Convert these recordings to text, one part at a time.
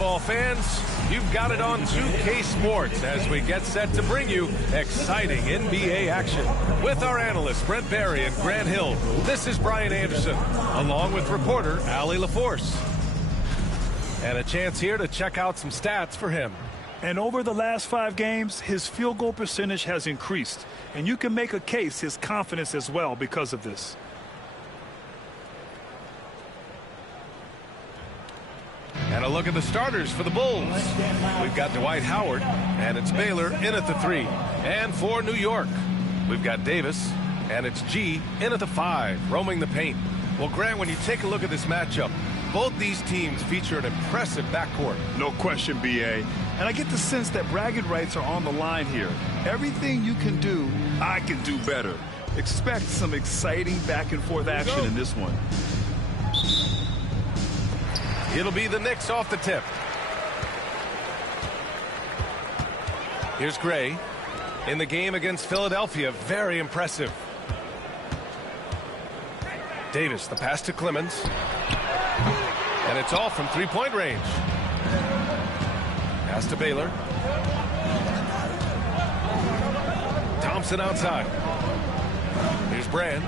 Ball fans, you've got it on 2K Sports as we get set to bring you exciting NBA action. With our analysts Brent Barry and Grant Hill, this is Brian Anderson, along with reporter Allie LaForce. And a chance here to check out some stats for him. And over the last 5 games, his field goal percentage has increased. And you can make a case his confidence as well because of this. And a look at the starters for the Bulls. We've got Dwight Howard, and it's Baylor in at the 3. And for New York, we've got Davis, and it's G in at the 5, roaming the paint. Well, Grant, when you take a look at this matchup, both these teams feature an impressive backcourt. No question, B.A. And I get the sense that bragging rights are on the line here. Everything you can do, I can do better. Expect some exciting back-and-forth action in this one. It'll be the Knicks off the tip. Here's Gray. In the game against Philadelphia, very impressive. Davis, the pass to Clemens. And it's all from three-point range. Pass to Baylor. Thompson outside. Here's Brand.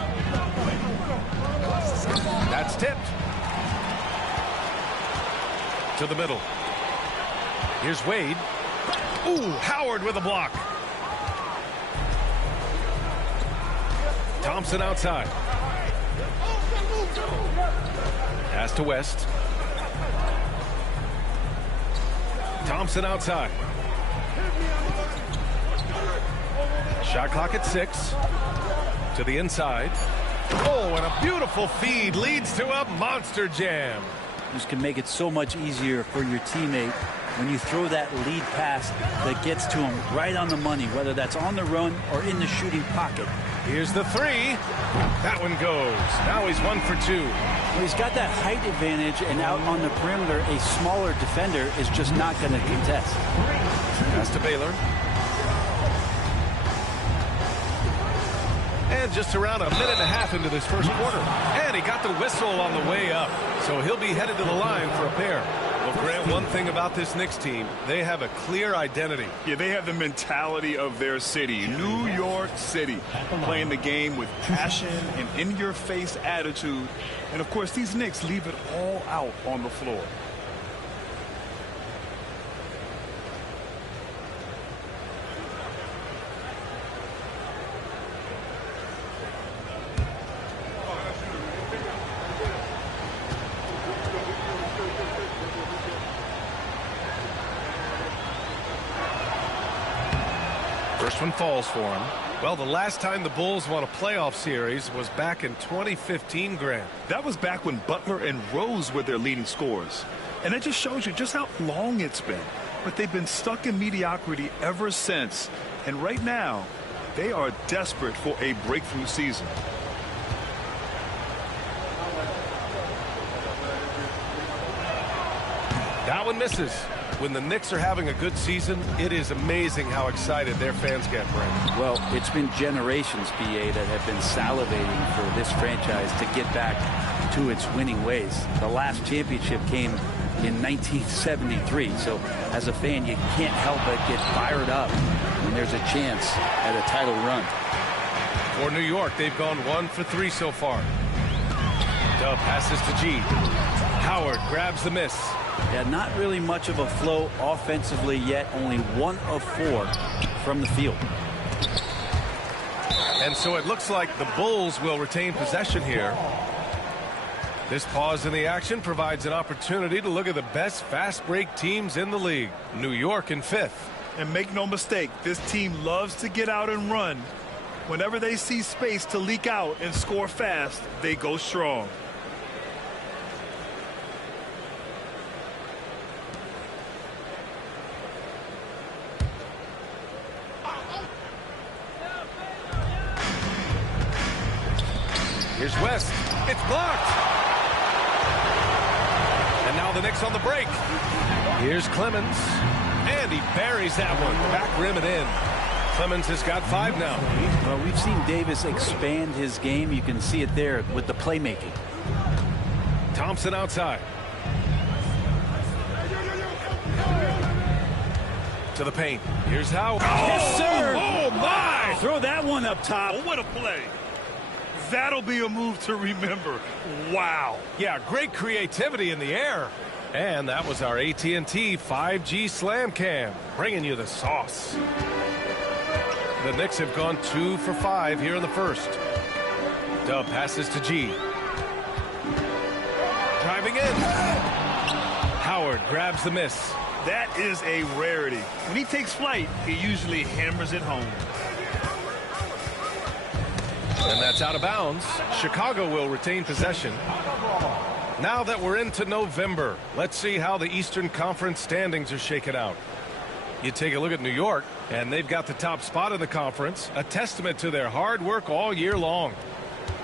That's tipped. To the middle. Here's Wade. Ooh, Howard with a block. Thompson outside. Pass to West. Thompson outside. Shot clock at 6. To the inside. Oh, and a beautiful feed leads to a monster jam. This can make it so much easier for your teammate when you throw that lead pass that gets to him right on the money, whether that's on the run or in the shooting pocket. Here's the 3. That one goes. Now he's 1 for 2. Well, he's got that height advantage, and out on the perimeter, a smaller defender is just not going to contest. Pass to Baylor. And just around a minute and a half into this first quarter. And he got the whistle on the way up. So he'll be headed to the line for a pair. Well, Grant, one thing about this Knicks team, they have a clear identity. Yeah, they have the mentality of their city, New York City, playing the game with passion and in-your-face attitude. And, of course, these Knicks leave it all out on the floor. First one falls for him. Well, the last time the Bulls won a playoff series was back in 2015, Grant. That was back when Butler and Rose were their leading scorers. And it just shows you just how long it's been. But they've been stuck in mediocrity ever since. And right now, they are desperate for a breakthrough season. That one misses. When the Knicks are having a good season, it is amazing how excited their fans get, Brent. Well, it's been generations, BA, that have been salivating for this franchise to get back to its winning ways. The last championship came in 1973, so as a fan, you can't help but get fired up when there's a chance at a title run. For New York, they've gone 1 for 3 so far. Dub passes to G. Howard grabs the miss. Yeah, not really much of a flow offensively yet. Only 1 of 4 from the field. And so it looks like the Bulls will retain possession here. This pause in the action provides an opportunity to look at the best fast break teams in the league. New York in 5th. And make no mistake, this team loves to get out and run. Whenever they see space to leak out and score fast, they go strong. Here's West. It's blocked. And now the Knicks on the break. Here's Clemens. And he buries that one. Back rim and in. Clemens has got 5 now. Well, we've seen Davis expand his game. You can see it there with the playmaking. Thompson outside. to the paint. Here's Howard. Yes, sir. Oh, my! Throw that one up top. Oh, what a play. That'll be a move to remember. Wow. Yeah, great creativity in the air. And that was our AT&T 5G Slam Cam, bringing you the sauce. The Knicks have gone 2 for 5 here in the first. Dub passes to G. Driving in. Howard grabs the miss. That is a rarity. When he takes flight, he usually hammers it home. And that's out of bounds. Chicago will retain possession. Now that we're into November, let's see how the Eastern Conference standings are shaken out. You take a look at New York, and they've got the top spot in the conference, a testament to their hard work all year long.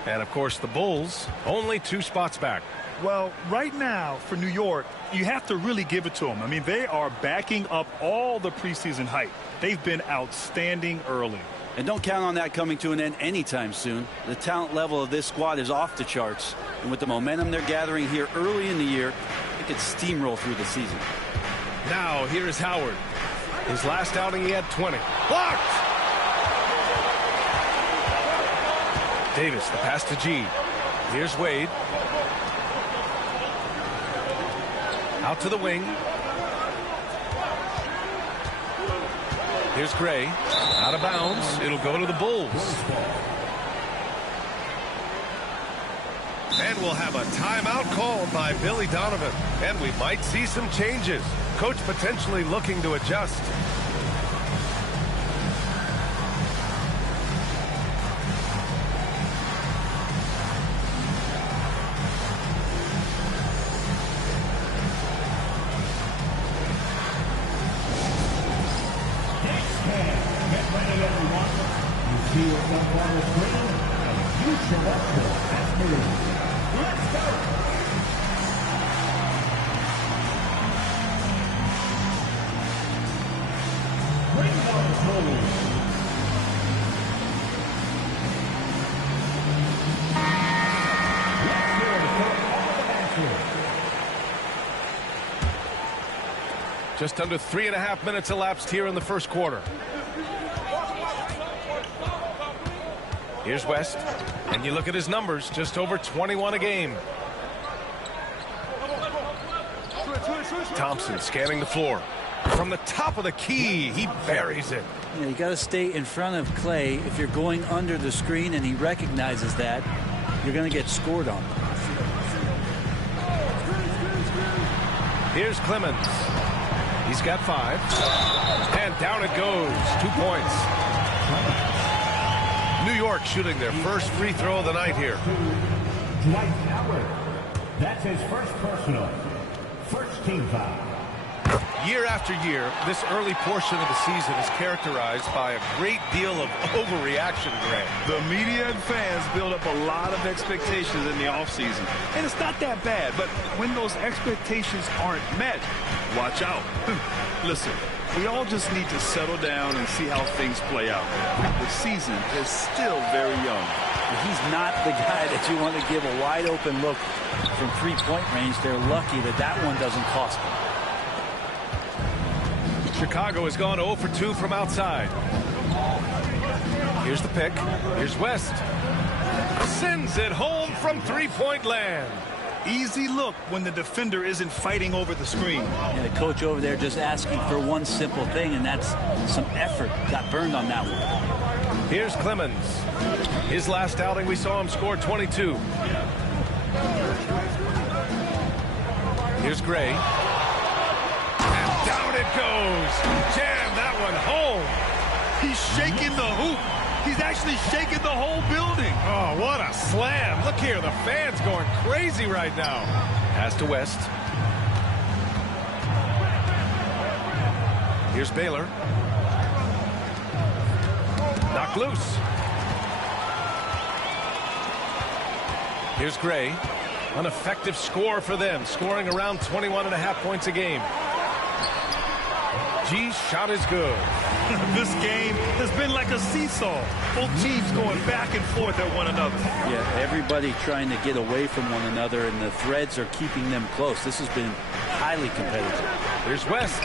And, of course, the Bulls, only 2 spots back. Well, right now, for New York, you have to really give it to them. I mean, they are backing up all the preseason hype. They've been outstanding early. And don't count on that coming to an end anytime soon. The talent level of this squad is off the charts. And with the momentum they're gathering here early in the year, they could steamroll through the season. Now, here is Howard. His last outing, he had 20. Blocked! Davis, the pass to G. Here's Wade. Out to the wing. Here's Gray. Out of bounds. It'll go to the Bulls. And we'll have a timeout called by Billy Donovan. And we might see some changes. Coach potentially looking to adjust. Just under 3.5 minutes elapsed here in the first quarter. Here's West, and you look at his numbers, just over 21 a game. Thompson scanning the floor. From the top of the key, he buries it. You got to stay in front of Clay. If you're going under the screen and he recognizes that, you're going to get scored on. Here's Clemens. He's got 5. And down it goes. 2 points. New York shooting their first free throw of the night here. Dwight Howard. That's his first personal. First team foul. Year after year, this early portion of the season is characterized by a great deal of overreaction, Greg. The media and fans build up a lot of expectations in the offseason. And it's not that bad, but when those expectations aren't met, watch out. Listen, we all just need to settle down and see how things play out. The season is still very young. He's not the guy that you want to give a wide open look from three-point range. They're lucky that that one doesn't cost them. Chicago has gone 0 for 2 from outside. Here's the pick. Here's West. Sends it home from three-point land. Easy look when the defender isn't fighting over the screen. And the coach over there just asking for one simple thing, and that's some effort. Got burned on that one. Here's Clemens. His last outing, we saw him score 22. Here's Gray. And down it goes. Jam that one home. He's shaking the hoop. He's actually shaking the whole building. Oh, what a slam. Look here, the fans going crazy right now. Pass to West. Here's Baylor. Knocked loose. Here's Gray. An effective score for them, scoring around 21.5 points a game. G's shot is good. This game has been like a seesaw. Both teams going back and forth at one another. Yeah, everybody trying to get away from one another, and the threads are keeping them close. This has been highly competitive. Here's West.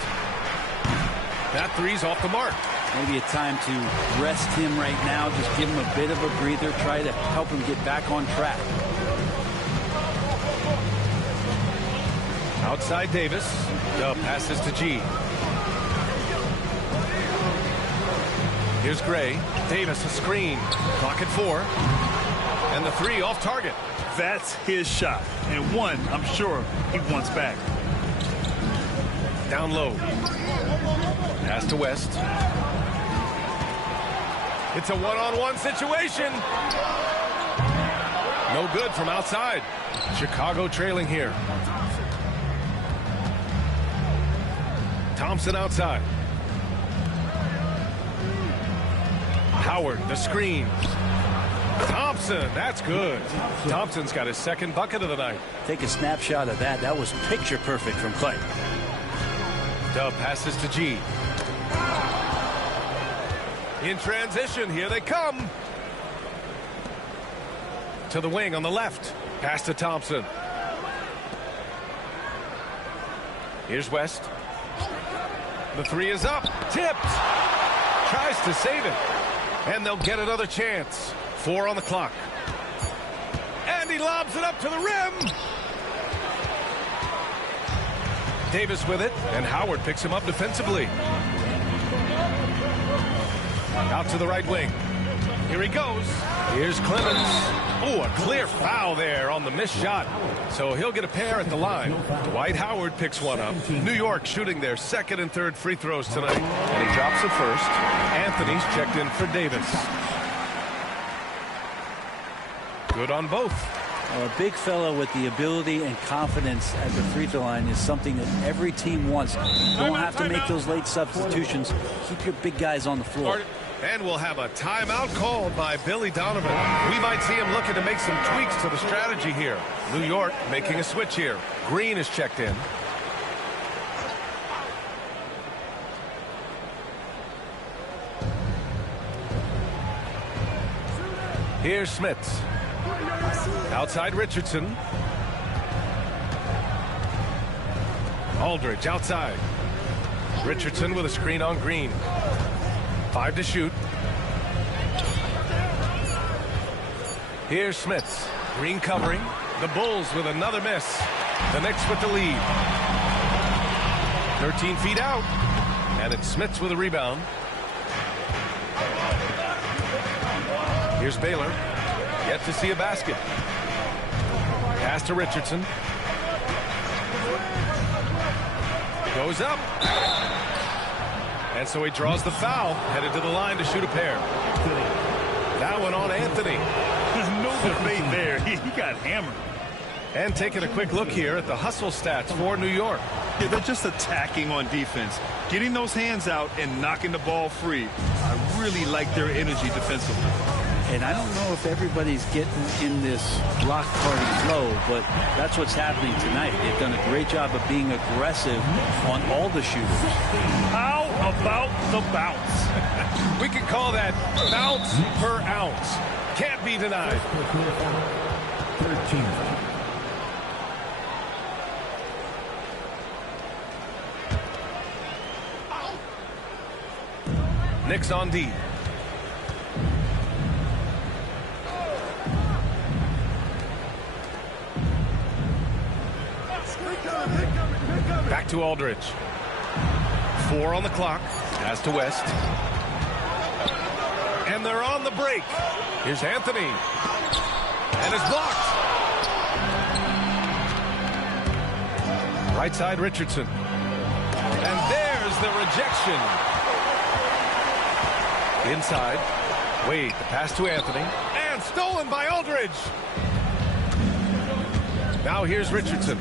That three's off the mark. Maybe a time to rest him right now. Just give him a bit of a breather. Try to help him get back on track. Outside Davis. Dub passes to G. Here's Gray. Davis a screen. Clock at 4. And the three off target. That's his shot. And one, I'm sure, he wants back. Down low. Pass to West. It's a one-on-one situation. No good from outside. Chicago trailing here. Thompson outside. Howard, the screen. Thompson, that's good. Thompson's got his second bucket of the night. Take a snapshot of that. That was picture perfect from Clay. Dub passes to G. In transition, here they come. To the wing on the left. Pass to Thompson. Here's West. The three is up. Tipped. Tries to save it. And they'll get another chance. 4 on the clock. And he lobs it up to the rim. Davis with it, and Howard picks him up defensively. Out to the right wing. Here he goes. Here's Clemens. Oh, a clear foul there on the missed shot. So he'll get a pair at the line. Dwight Howard picks one up. New York shooting their second and third free throws tonight. And he drops the first. Anthony's checked in for Davis. Good on both. A big fella with the ability and confidence at the free throw line is something that every team wants. You don't have to make those late substitutions. Keep your big guys on the floor. And we'll have a timeout called by Billy Donovan. We might see him looking to make some tweaks to the strategy here. New York making a switch here. Green is checked in. Here's Smits. Outside Richardson. Aldridge outside. Richardson with a screen on Green. 5 to shoot. Here's Smits. Green covering. The Bulls with another miss. The Knicks with the lead. 13 feet out. And it's Smits with a rebound. Here's Baylor. Yet to see a basket. Pass to Richardson. Goes up. And so he draws the foul. Headed to the line to shoot a pair. That one on Anthony. There's no debate there. He got hammered. And taking a quick look here at the hustle stats for New York. Yeah, they're just attacking on defense. Getting those hands out and knocking the ball free. I really like their energy defensively. And I don't know if everybody's getting in this block party flow, but that's what's happening tonight. They've done a great job of being aggressive on all the shooters. How about the bounce? We could call that bounce per ounce. Can't be denied. 13. Knicks on D. Back to Aldridge. 4 on the clock. Pass to West. And they're on the break. Here's Anthony. And it's blocked. Right side Richardson. And there's the rejection. Inside. Wade, the pass to Anthony. And stolen by Aldridge. Now here's Richardson.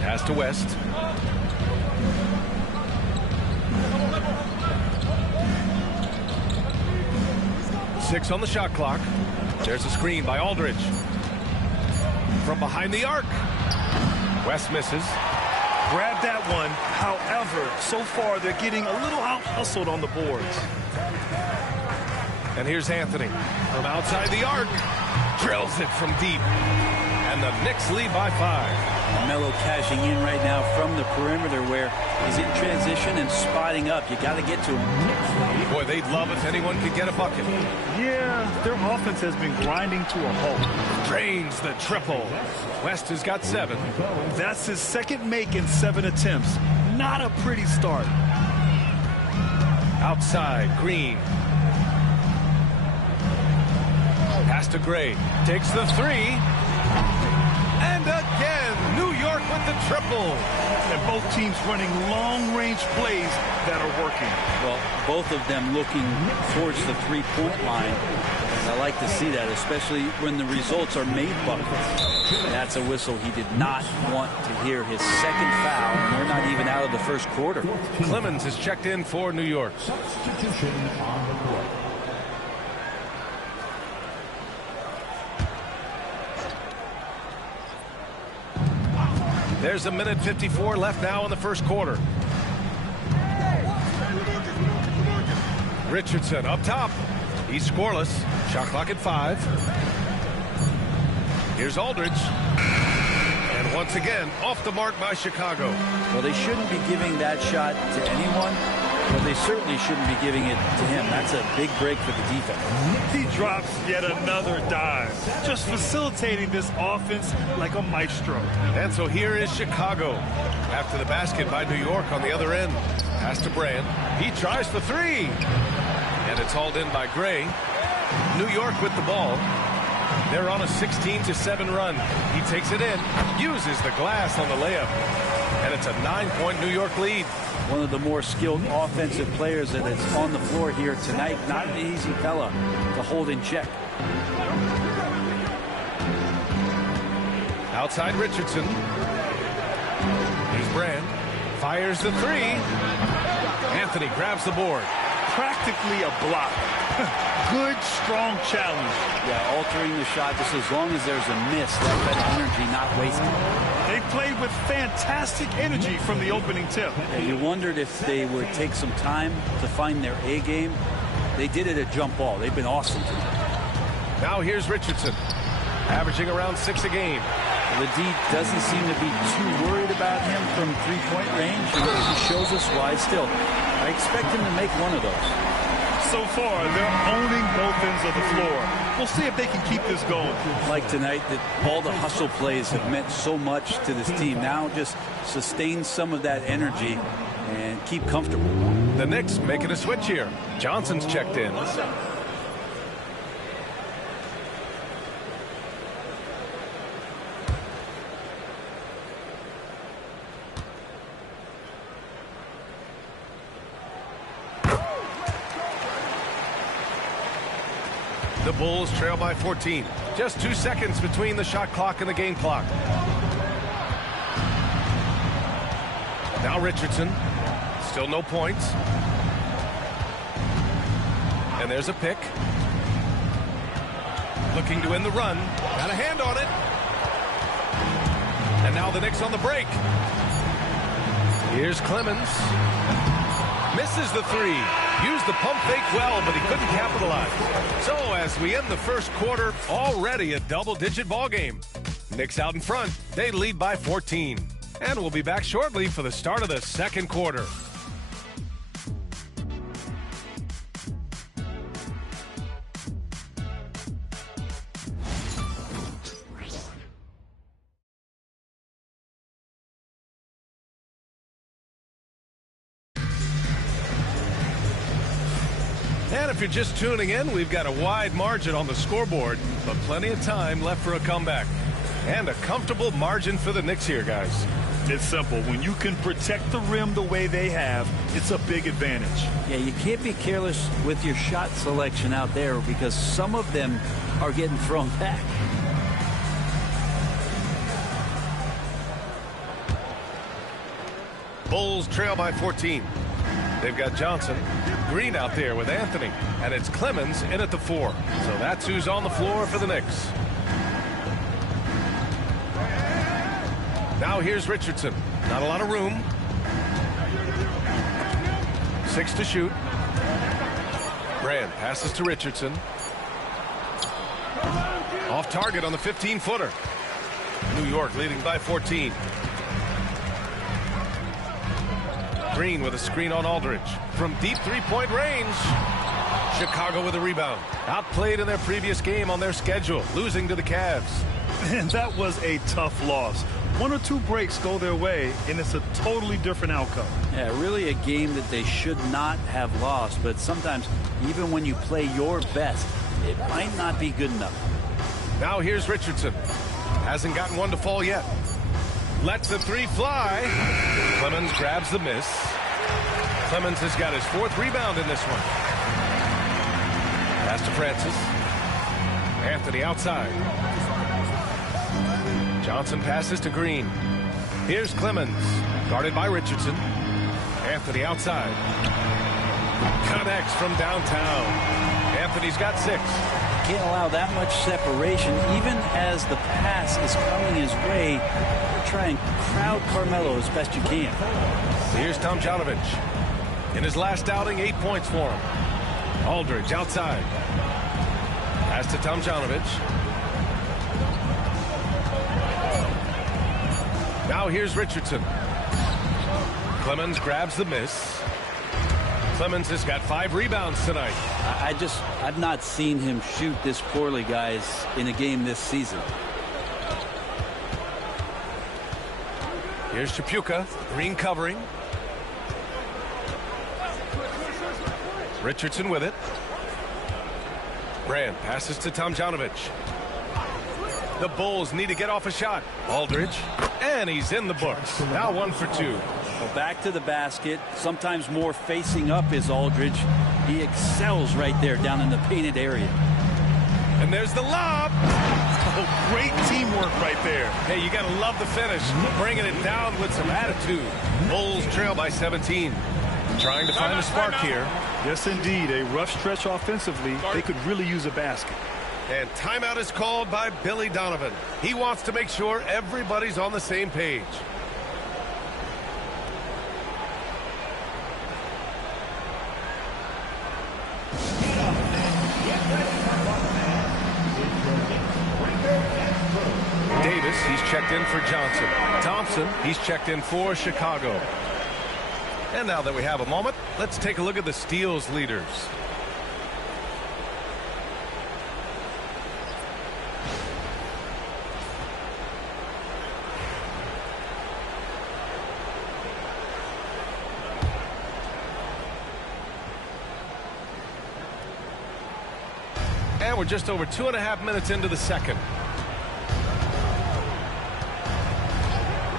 Pass to West. Six on the shot clock. There's a screen by Aldridge. From behind the arc. West misses. Grab that one. However, so far they're getting a little out-hustled on the boards. And here's Anthony from outside the arc. Drills it from deep. And the Knicks lead by 5. Melo cashing in right now from the perimeter where he's in transition and spotting up. You got to get to him. Boy, they'd love if anyone could get a bucket. Yeah, their offense has been grinding to a halt. Drains the triple. West has got 7. That's his second make in 7 attempts. Not a pretty start. Outside, Green. Pass to Gray. Takes the 3. And again, New York with the triple. And both teams running long-range plays that are working. Well, both of them looking towards the three-point line. And I like to see that, especially when the results are made buckets. That's a whistle he did not want to hear. His second foul, and we're not even out of the first quarter. Clemens has checked in for New York. Substitution on the court. There's a minute 54 left now in the first quarter. Richardson up top. He's scoreless. Shot clock at 5. Here's Aldridge. And once again, off the mark by Chicago. Well, they shouldn't be giving that shot to anyone, but they certainly shouldn't be giving it to him. That's a big break for the defense. He drops yet another dive, just facilitating this offense like a maestro. And so here is Chicago. After the basket by New York on the other end. Pass to Brand. He tries for 3. And it's hauled in by Gray. New York with the ball. They're on a 16-7 run. He takes it in, uses the glass on the layup. And it's a 9-point New York lead. One of the more skilled offensive players that is on the floor here tonight. Not an easy fella to hold in check. Outside Richardson. Here's Brand. Fires the 3. Anthony grabs the board. Practically a block. Good, strong challenge. Yeah, altering the shot just as long as there's a miss. Let that energy not wasted. They played with fantastic energy from the opening tip. Yeah, you wondered if they would take some time to find their A game. They did it at jump ball. They've been awesome tonight. Now here's Richardson, averaging around 6 a game. The D doesn't seem to be too worried about him from three-point range. He shows us why still. I expect him to make one of those. So far, they're owning both ends of the floor. We'll see if they can keep this going. Like tonight, that all the hustle plays have meant so much to this team. Now just sustain some of that energy and keep comfortable. The Knicks making a switch here. Johnson's checked in. The Bulls trail by 14. Just 2 seconds between the shot clock and the game clock. Now Richardson. Still no points. And there's a pick. Looking to win the run. Got a hand on it. And now the Knicks on the break. Here's Clemens. Misses the 3. Used the pump fake well, but he couldn't capitalize. So as we end the first quarter, already a double-digit ball game. Knicks out in front. They lead by 14. And we'll be back shortly for the start of the second quarter. And if you're just tuning in, we've got a wide margin on the scoreboard, but plenty of time left for a comeback. And a comfortable margin for the Knicks here, guys. It's simple. When you can protect the rim the way they have, it's a big advantage. Yeah, you can't be careless with your shot selection out there because some of them are getting thrown back. Bulls trail by 14. They've got Johnson, Green out there with Anthony, and it's Clemens in at the 4. So that's who's on the floor for the Knicks. Now here's Richardson. Not a lot of room. 6 to shoot. Brand passes to Richardson. Off target on the 15-footer. New York leading by 14. Green with a screen on Aldridge. From deep three-point range. Chicago with a rebound. Outplayed in their previous game on their schedule, losing to the Cavs. And that was a tough loss. One or two breaks go their way, and it's a totally different outcome. Yeah, really a game that they should not have lost. But sometimes, even when you play your best, it might not be good enough. Now here's Richardson. Hasn't gotten one to fall yet. Lets the three fly. Clemens grabs the miss. Clemens has got his fourth rebound in this one. Pass to Francis. Anthony outside. Johnson passes to Green. Here's Clemens. Guarded by Richardson. Anthony outside. Connects from downtown. Anthony's got 6. Can't allow that much separation. Even as the pass is coming his way, try and crowd Carmelo as best you can. Here's Tomjanovich. In his last outing, 8 points for him. Aldridge outside. Pass to Tomjanovich. Now here's Richardson. Clemens grabs the miss. Clemens has got 5 rebounds tonight. I've not seen him shoot this poorly, guys, in a game this season. Here's Chapuka. Green covering. Richardson with it. Brand passes to Tomjanovich. The Bulls need to get off a shot. Aldridge. And he's in the books. Now 1 for 2. Well, back to the basket. Sometimes more facing up is Aldridge. He excels right there down in the painted area. And there's the lob. Oh, great teamwork right there. Hey, you got to love the finish. Bringing it down with some attitude. Bulls trail by 17. Trying to find a spark here. Yes, indeed. A rough stretch offensively. They could really use a basket. And timeout is called by Billy Donovan. He wants to make sure everybody's on the same page. Davis, he's checked in for Johnson. Thompson, he's checked in for Chicago. And now that we have a moment, let's take a look at the steals leaders. And we're just over 2.5 minutes into the second.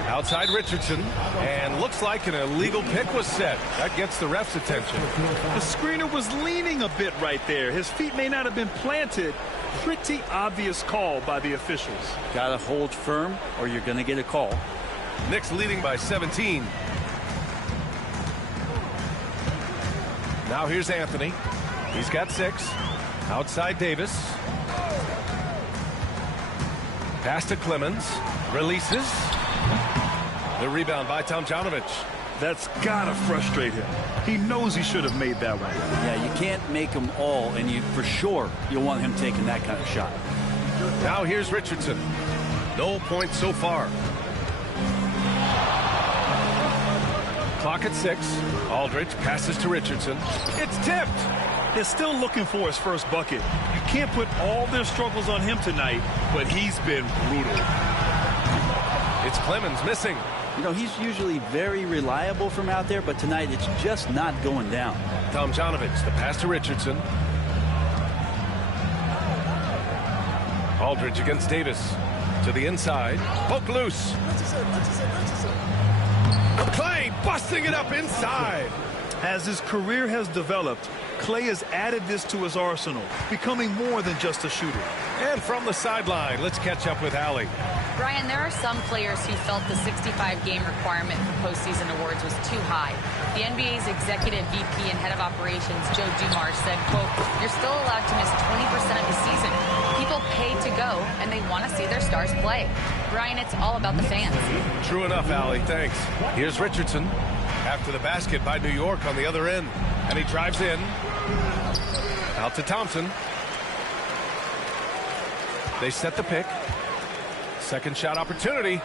Outside Richardson, and looks like an illegal pick was set. That gets the ref's attention. The screener was leaning a bit right there. His feet may not have been planted. Pretty obvious call by the officials. Got to hold firm or you're going to get a call. Knicks leading by 17. Now here's Anthony. He's got 6. Outside Davis. Pass to Clemens. Releases. The rebound by Tomjanovich. That's gotta frustrate him. He knows he should have made that one. Yeah, you can't make them all, and for sure you'll want him taking that kind of shot. Now here's Richardson. No points so far. Clock at 6. Aldridge passes to Richardson. It's tipped. They're still looking for his first bucket. You can't put all their struggles on him tonight, but he's been brutal. It's Clemens missing. You know, he's usually very reliable from out there, but tonight it's just not going down. Tomjanovich, the pass to Richardson. Aldridge against Davis. To the inside. Poke loose. Clay busting it up inside. As his career has developed, Clay has added this to his arsenal, becoming more than just a shooter. And from the sideline, let's catch up with Allie. Brian, there are some players who felt the 65-game requirement for postseason awards was too high. The NBA's executive VP and head of operations, Joe Dumars, said, quote, "You're still allowed to miss 20% of the season. People pay to go, and they want to see their stars play." Brian, it's all about the fans. True enough, Allie. Thanks. Here's Richardson. After the basket by New York on the other end. And he drives in. Out to Thompson. They set the pick. Second shot opportunity.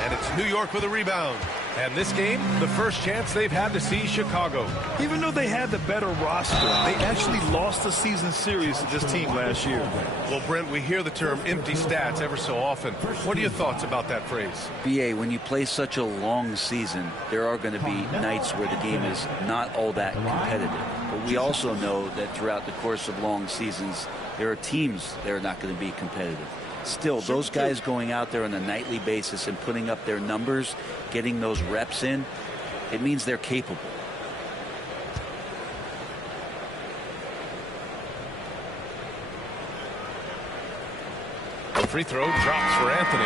And it's New York with a rebound. And this game, the first chance they've had to see Chicago. Even though they had the better roster, they actually lost the season series to this team last year. Well, Brent, we hear the term empty stats ever so often. What are your thoughts about that phrase? BA, when you play such a long season, there are going to be nights where the game is not all that competitive. But we also know that throughout the course of long seasons, there are teams that are not going to be competitive. Still, those guys going out there on a nightly basis and putting up their numbers, getting those reps in, it means they're capable. The free throw drops for Anthony.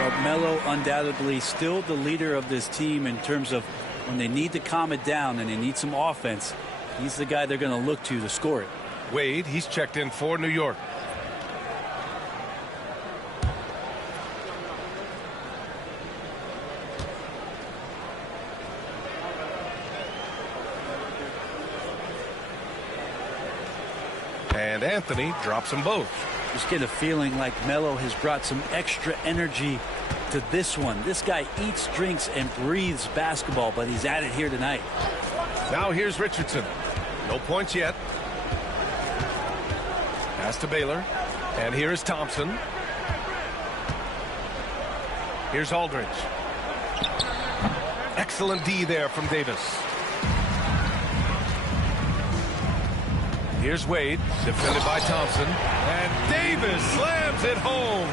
Well, Melo undoubtedly still the leader of this team in terms of when they need to calm it down and they need some offense. He's the guy they're going to look to score it. Wade, he's checked in for New York. And Anthony drops them both. Just get a feeling like Melo has brought some extra energy to this one. This guy eats, drinks, and breathes basketball, but he's at it here tonight. Now here's Richardson. No points yet. Pass to Baylor. And here is Thompson. Here's Aldridge. Excellent D there from Davis. Here's Wade, defended by Thompson. And Davis slams it home.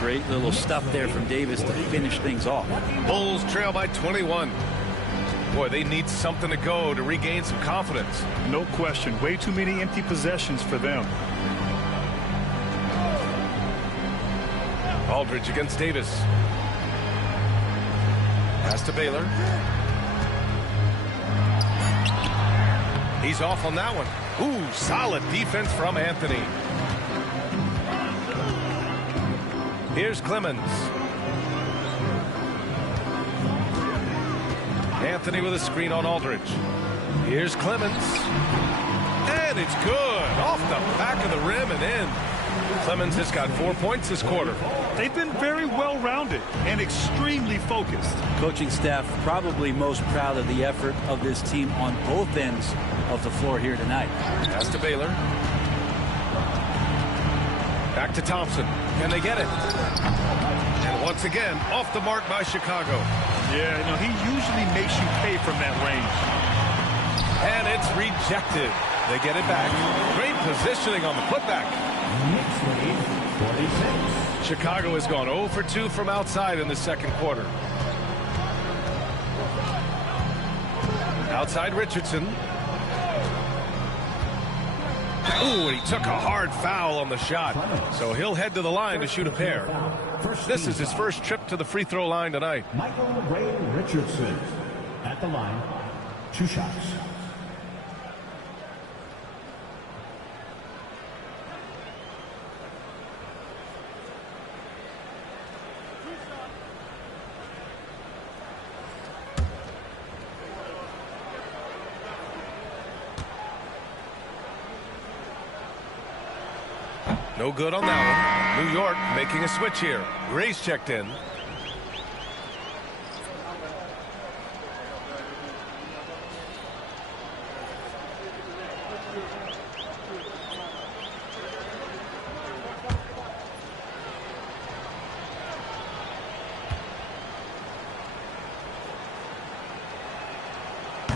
Great little stuff there from Davis to finish things off. Bulls trail by 21. Boy, they need something to go to regain some confidence. No question. Way too many empty possessions for them. Aldridge against Davis. Pass to Baylor. He's off on that one. Ooh, solid defense from Anthony. Here's Clemens. Anthony with a screen on Aldridge. Here's Clemens. And it's good. Off the back of the rim and in. Clemens has got 4 points this quarter. They've been very well-rounded and extremely focused. Coaching staff probably most proud of the effort of this team on both ends of the floor here tonight. Pass to Baylor. Back to Thompson. Can they get it? And once again, off the mark by Chicago. Yeah, you know, he usually makes you pay from that range. And it's rejected. They get it back. Great positioning on the putback. Chicago has gone 0 for 2 from outside in the second quarter. Outside Richardson. Ooh, and he took a hard foul on the shot. So he'll head to the line to shoot a pair. This is his first trip to the free throw line tonight. Michael Ray Richardson at the line. 2 shots. No good on that one. New York making a switch here. Gray's checked in.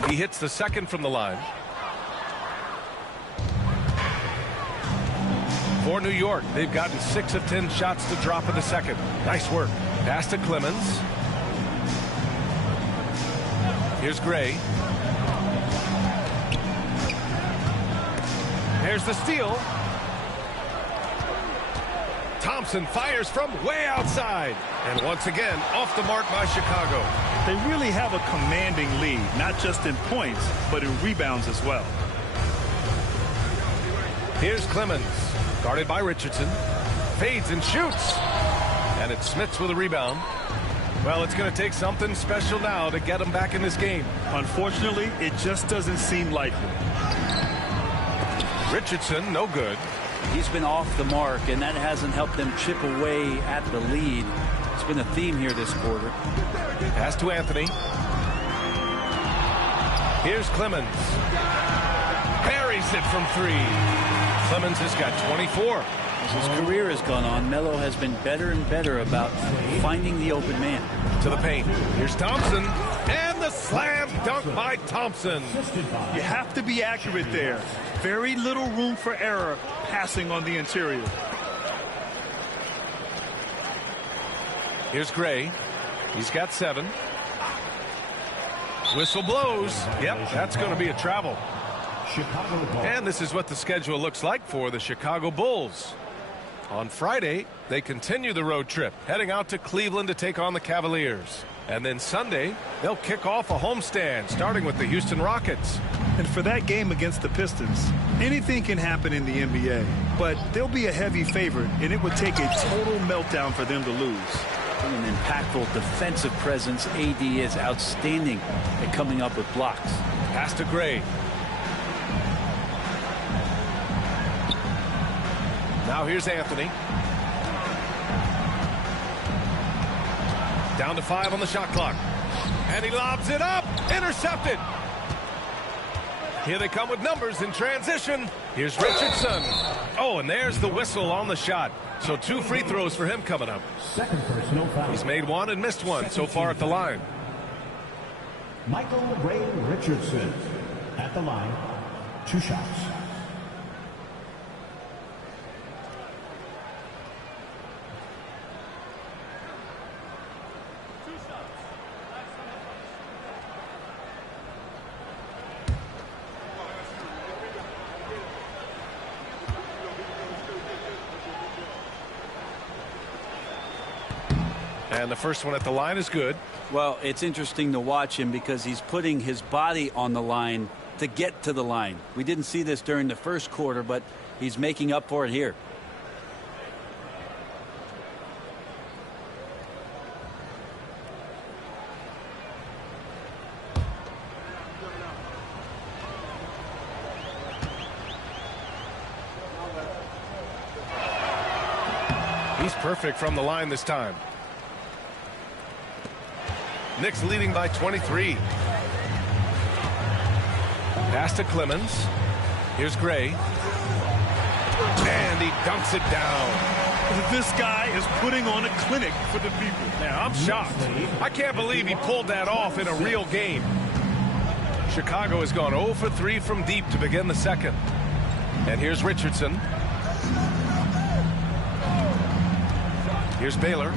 He hits the second from the line. For New York, they've gotten 6 of 10 shots to drop in the second. Nice work. Pass to Clemens. Here's Gray. There's the steal. Thompson fires from way outside. And once again, off the mark by Chicago. They really have a commanding lead, not just in points, but in rebounds as well. Here's Clemens. Guarded by Richardson. Fades and shoots. And it's Smits with a rebound. Well, it's going to take something special now to get them back in this game. Unfortunately, it just doesn't seem likely. Richardson, no good. He's been off the mark, and that hasn't helped them chip away at the lead. It's been a theme here this quarter. Pass to Anthony. Here's Clemens. Buries it from 3. Clemens has got 24. As his career has gone on, Melo has been better and better about finding the open man. To the paint. Here's Thompson. And the slam dunk by Thompson. You have to be accurate there. Very little room for error passing on the interior. Here's Gray. He's got 7. Whistle blows. Yep, that's going to be a travel. And this is what the schedule looks like for the Chicago Bulls. On Friday, they continue the road trip, heading out to Cleveland to take on the Cavaliers. And then Sunday, they'll kick off a homestand, starting with the Houston Rockets. And for that game against the Pistons, anything can happen in the NBA. But they'll be a heavy favorite, and it would take a total meltdown for them to lose. An impactful defensive presence. AD is outstanding at coming up with blocks. Pass to Gray. Now here's Anthony. Down to 5 on the shot clock. And he lobs it up. Intercepted. Here they come with numbers in transition. Here's Richardson. Oh, and there's the whistle on the shot. So 2 free throws for him coming up. Second personal foul. He's made 1 and missed 1 so far at the line. Michael Ray Richardson at the line. 2 shots. And the first one at the line is good. Well, it's interesting to watch him because he's putting his body on the line to get to the line. We didn't see this during the first quarter, but he's making up for it here. He's perfect from the line this time. Knicks leading by 23. Pass to Clemens. Here's Gray. And he dunks it down. This guy is putting on a clinic for the people. Yeah, I'm shocked. I can't believe he pulled that off in a real game. Chicago has gone 0 for 3 from deep to begin the second. And here's Richardson. Here's Baylor.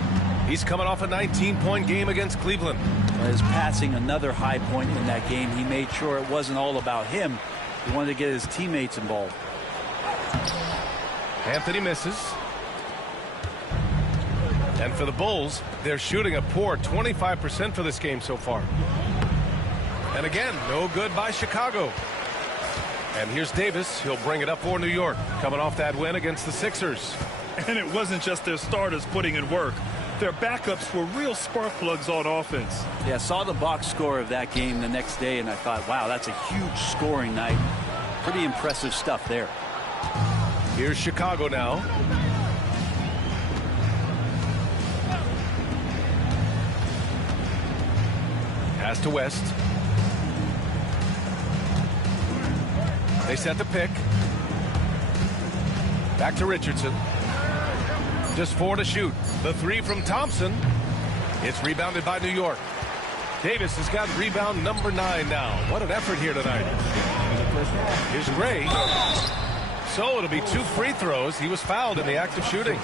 He's coming off a 19-point game against Cleveland. His passing, another high point in that game. He made sure it wasn't all about him. He wanted to get his teammates involved. Anthony misses. And for the Bulls, they're shooting a poor 25% for this game so far. And again, no good by Chicago. And here's Davis. He'll bring it up for New York, coming off that win against the Sixers. And it wasn't just their starters putting in work. Their backups were real spark plugs on offense. Yeah, saw the box score of that game the next day, and I thought, wow, that's a huge scoring night. Pretty impressive stuff there. Here's Chicago now. Pass to West. They set the pick. Back to Richardson. Just 4 to shoot. The 3 from Thompson. It's rebounded by New York. Davis has got rebound number 9 now. What an effort here tonight. Here's Gray. So it'll be 2 free throws. He was fouled in the act of shooting.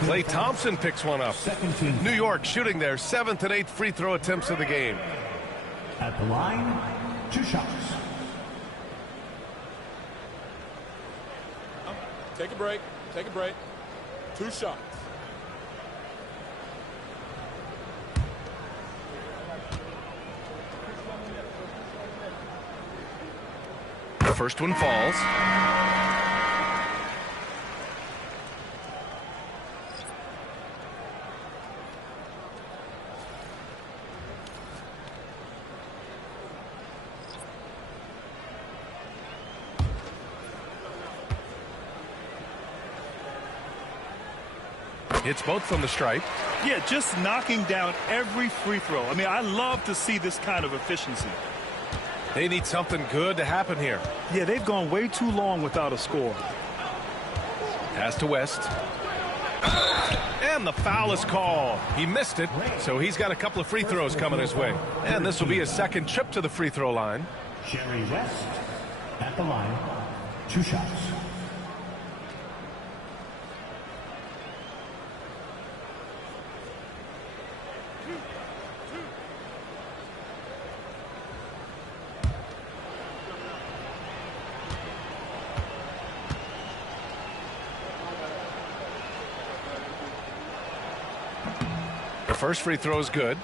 Klay Thompson picks one up. New York shooting their 7th and 8th free throw attempts of the game. At the line, 2 shots. Take a break. Take a break. 2 shots. The first one falls. Hits both from the stripe. Yeah, just knocking down every free throw. I mean, I love to see this kind of efficiency. They need something good to happen here. Yeah, they've gone way too long without a score. Pass to West. And the foul is called. He missed it, so he's got a couple of free throws coming his way. And this will be his second trip to the free throw line. Jerry West at the line. 2 shots. The first free throw is good.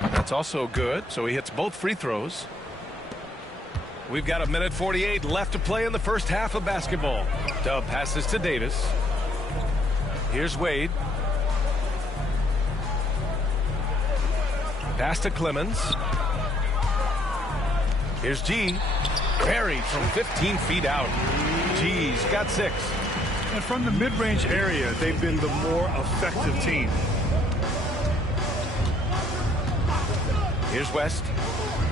That's also good, so he hits both free throws. We've got 1:48 left to play in the first half of basketball. Dub passes to Davis. Here's Wade. Pass to Clemens. Here's G. Buried from 15 feet out. G's got 6. And from the mid-range area, they've been the more effective team. Here's West.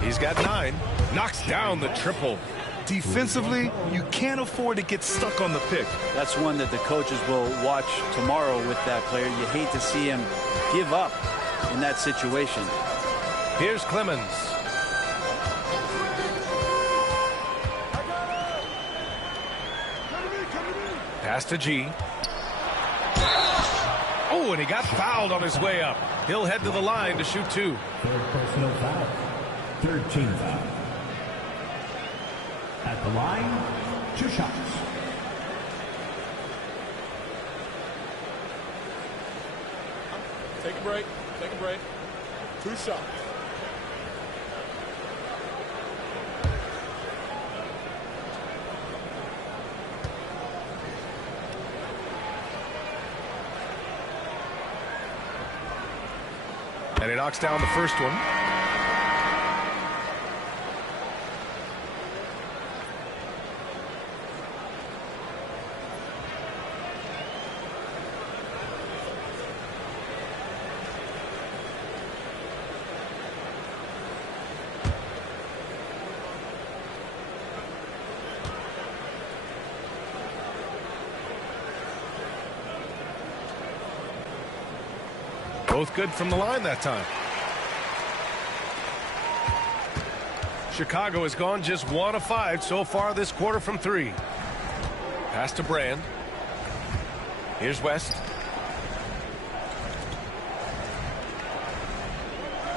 He's got 9. Knocks down the triple. Defensively, you can't afford to get stuck on the pick. That's one that the coaches will watch tomorrow with that player. You hate to see him give up in that situation. Here's Clemens. Pass to G. Oh, and he got fouled on his way up. He'll head to the line to shoot 2. Third personal foul. Third team foul. At the line, 2 shots. Take a break. Take a break. 2 shots. And he knocks down the first one. Both good from the line that time. Chicago has gone just 1 of 5 so far this quarter from 3. Pass to Brand. Here's West.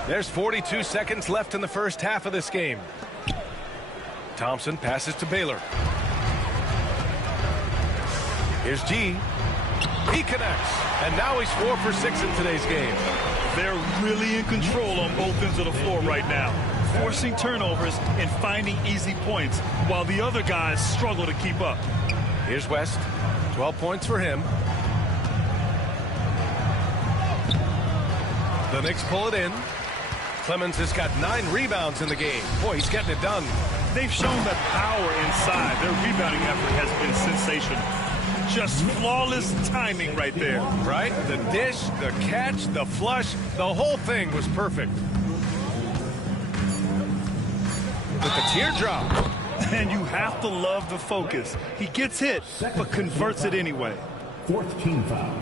There's 42 seconds left in the first half of this game. Thompson passes to Baylor. Here's G. He connects. And now he's 4 for 6 in today's game. They're really in control on both ends of the floor right now, forcing turnovers and finding easy points while the other guys struggle to keep up. Here's West. 12 points for him. The Knicks pull it in. Clemens has got 9 rebounds in the game. Boy, he's getting it done. They've shown that power inside. Their rebounding effort has been sensational. Just flawless timing right there. Right? The dish, the catch, the flush, the whole thing was perfect. With the teardrop. And you have to love the focus. He gets hit, but converts it anyway. 4th team foul.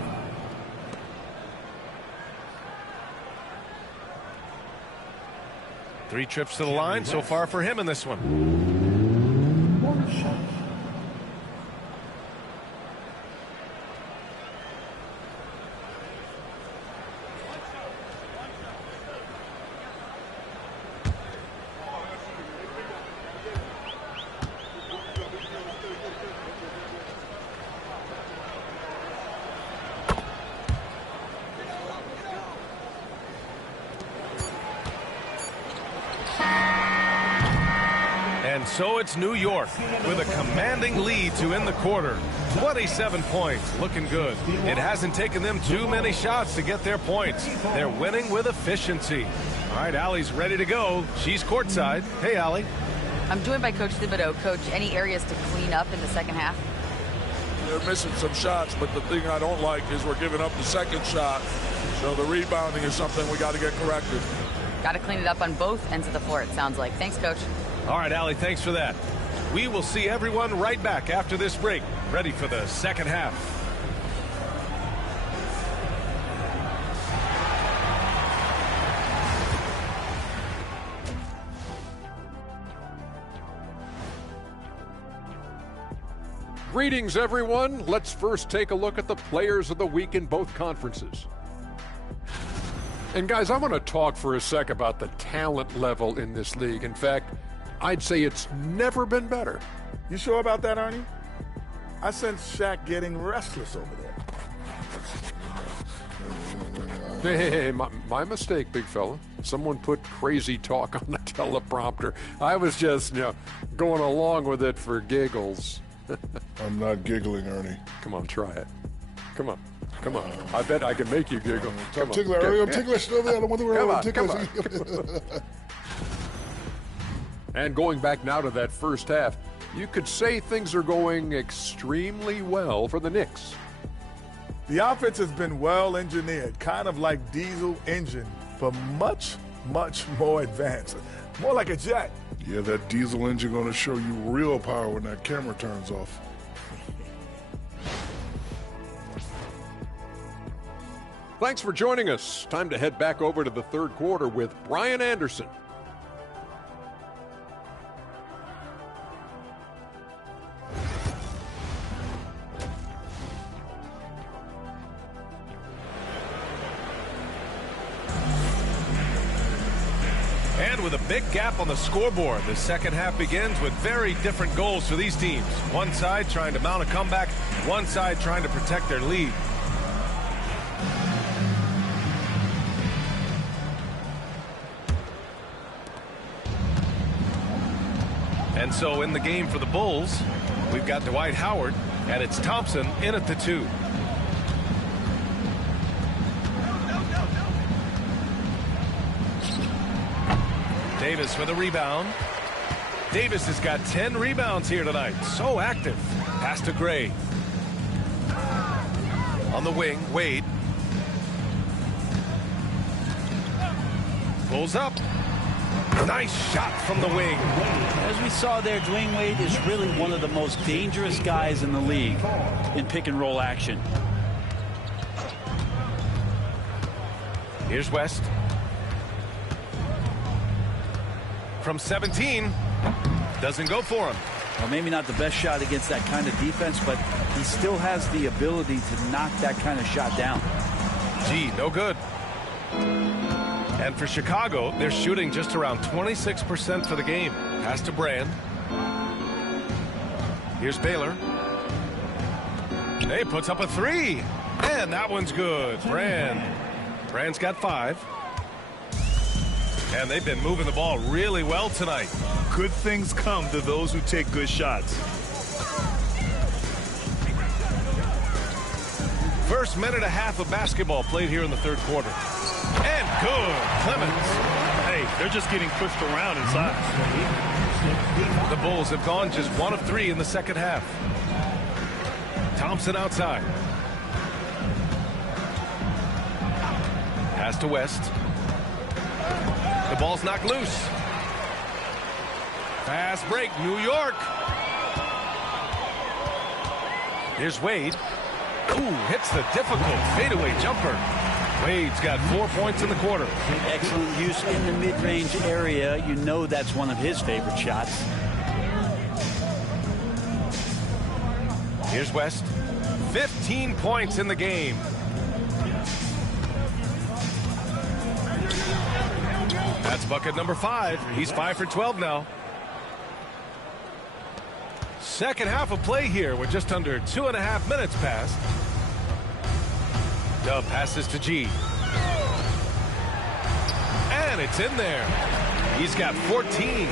Three trips to the line so far for him in this one. 1 shot. And so it's New York with a commanding lead to end the quarter. 27 points, looking good. It hasn't taken them too many shots to get their points. They're winning with efficiency. All right, Allie's ready to go. She's courtside. Hey, Allie. I'm joined by Coach Thibodeau. Coach, any areas to clean up in the second half? They're missing some shots, but the thing I don't like is we're giving up the second shot. So the rebounding is something we got to get corrected. Got to clean it up on both ends of the floor, it sounds like. Thanks, Coach. All right, Allie, thanks for that. We will see everyone right back after this break, ready for the second half. Greetings, everyone. Let's first take a look at the players of the week in both conferences. And guys, I want to talk for a sec about the talent level in this league. In fact, I'd say it's never been better. You sure about that, Ernie? I sense Shaq getting restless over there. Hey, my mistake, big fella. Someone put crazy talk on the teleprompter. I was just, going along with it for giggles. I'm not giggling, Ernie. Come on, try it. Come on. I bet I can make you giggle. I'm ticklish, Ernie. I'm ticklish over there. I don't want to worry. I'm ticklish. And going back now to that first half, you could say things are going extremely well for the Knicks. The offense has been well engineered, kind of like diesel engine, but much, much more advanced. More like a jet. Yeah, that diesel engine going to show you real power when that camera turns off. Thanks for joining us. Time to head back over to the third quarter with Brian Anderson. And with a big gap on the scoreboard, the second half begins with very different goals for these teams. One side trying to mount a comeback, one side trying to protect their lead. And so in the game for the Bulls, we've got Dwight Howard, and it's Thompson in at the 2. Davis with a rebound. Davis has got 10 rebounds here tonight. So active. Pass to Gray. On the wing, Wade. Pulls up. Nice shot from the wing. As we saw there, Dwayne Wade is really one of the most dangerous guys in the league in pick-and-roll action. Here's West. From 17, doesn't go for him. Well, maybe not the best shot against that kind of defense, but he still has the ability to knock that kind of shot down. Gee, no good. And for Chicago, they're shooting just around 26% for the game. Pass to Brand. Here's Baylor. He puts up a 3. And that one's good. Brand's got 5. And they've been moving the ball really well tonight. Good things come to those who take good shots. First minute and a half of basketball played here in the third quarter. And good. Clemens. Hey, they're just getting pushed around inside. The Bulls have gone just 1 of 3 in the second half. Thompson outside. Pass to West. The ball's knocked loose. Fast break, New York. Here's Wade. Ooh, hits the difficult fadeaway jumper. Wade's got 4 points in the quarter. Excellent use in the mid-range area. You know that's one of his favorite shots. Here's West. 15 points in the game. That's bucket number 5. He's 5 for 12 now. Second half of play here with just under 2.5 minutes passed. Dub passes to G. And it's in there. He's got 14.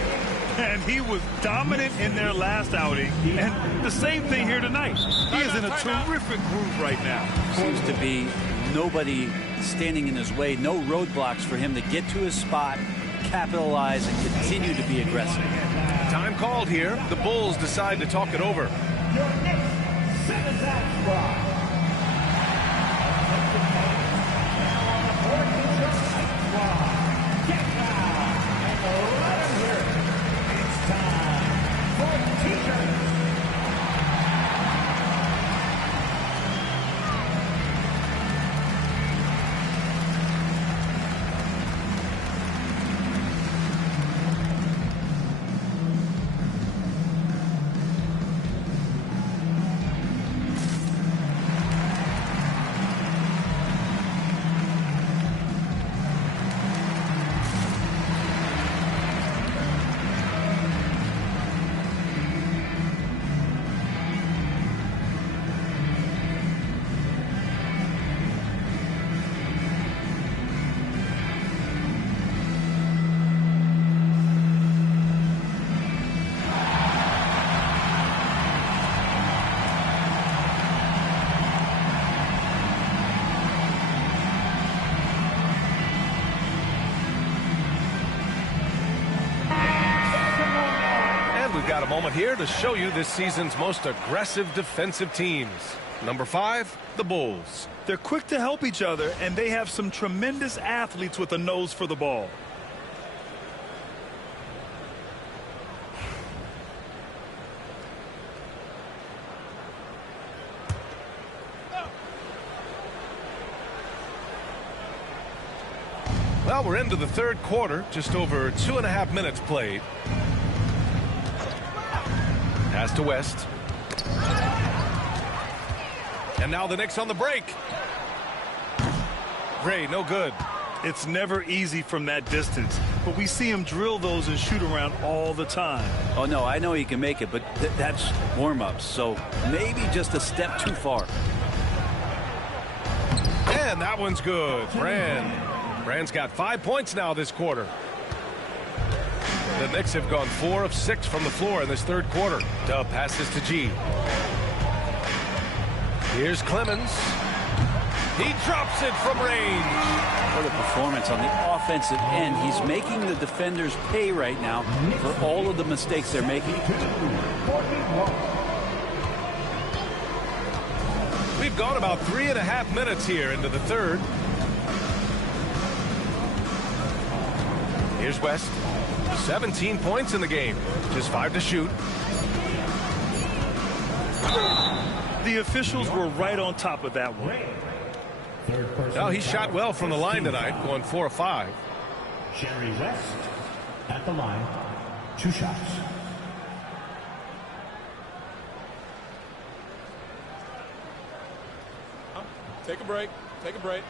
And he was dominant in their last outing. And the same thing here tonight. He is in a terrific groove right now. Seems to be nobody standing in his way, no roadblocks for him to get to his spot, capitalize, and continue to be aggressive. Time called here. The Bulls decide to talk it over. Your Knicks 7-out squad. Now on the court is your Knights squad. Get down and let them hear it. It's time for T-shirts. Got a moment here to show you this season's most aggressive defensive teams. Number 5, the Bulls. They're quick to help each other, and they have some tremendous athletes with a nose for the ball. Well, we're into the third quarter, just over 2.5 minutes played. Pass to West. And now the Knicks on the break. Gray, no good. It's never easy from that distance, but we see him drill those and shoot around all the time. Oh, no, I know he can make it, but that's warm-ups, so maybe just a step too far. And that one's good. Brand's got 5 points now this quarter. The Knicks have gone 4 of 6 from the floor in this third quarter. Dub passes to G. Here's Clemens. He drops it from range. What a performance on the offensive end. He's making the defenders pay right now for all of the mistakes they're making. We've gone about 3.5 minutes here into the third. Here's West. 17 points in the game. Just 5 to shoot. The officials were right on top of that one. Well, he shot well from the line tonight, going 4 of 5. Jerry West at the line. 2 shots. Take a break. Take a break.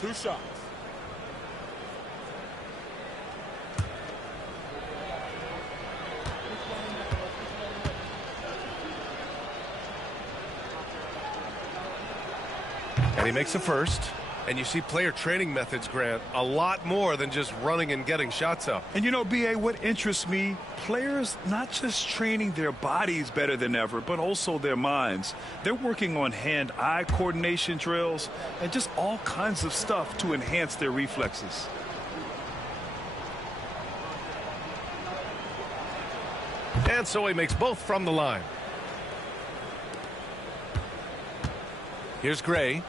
2 shots. And he makes a first. And you see player training methods, Grant, a lot more than just running and getting shots up. And you know, B.A., what interests me, players not just training their bodies better than ever, but also their minds. They're working on hand-eye coordination drills and just all kinds of stuff to enhance their reflexes. And so he makes both from the line. Here's Gray.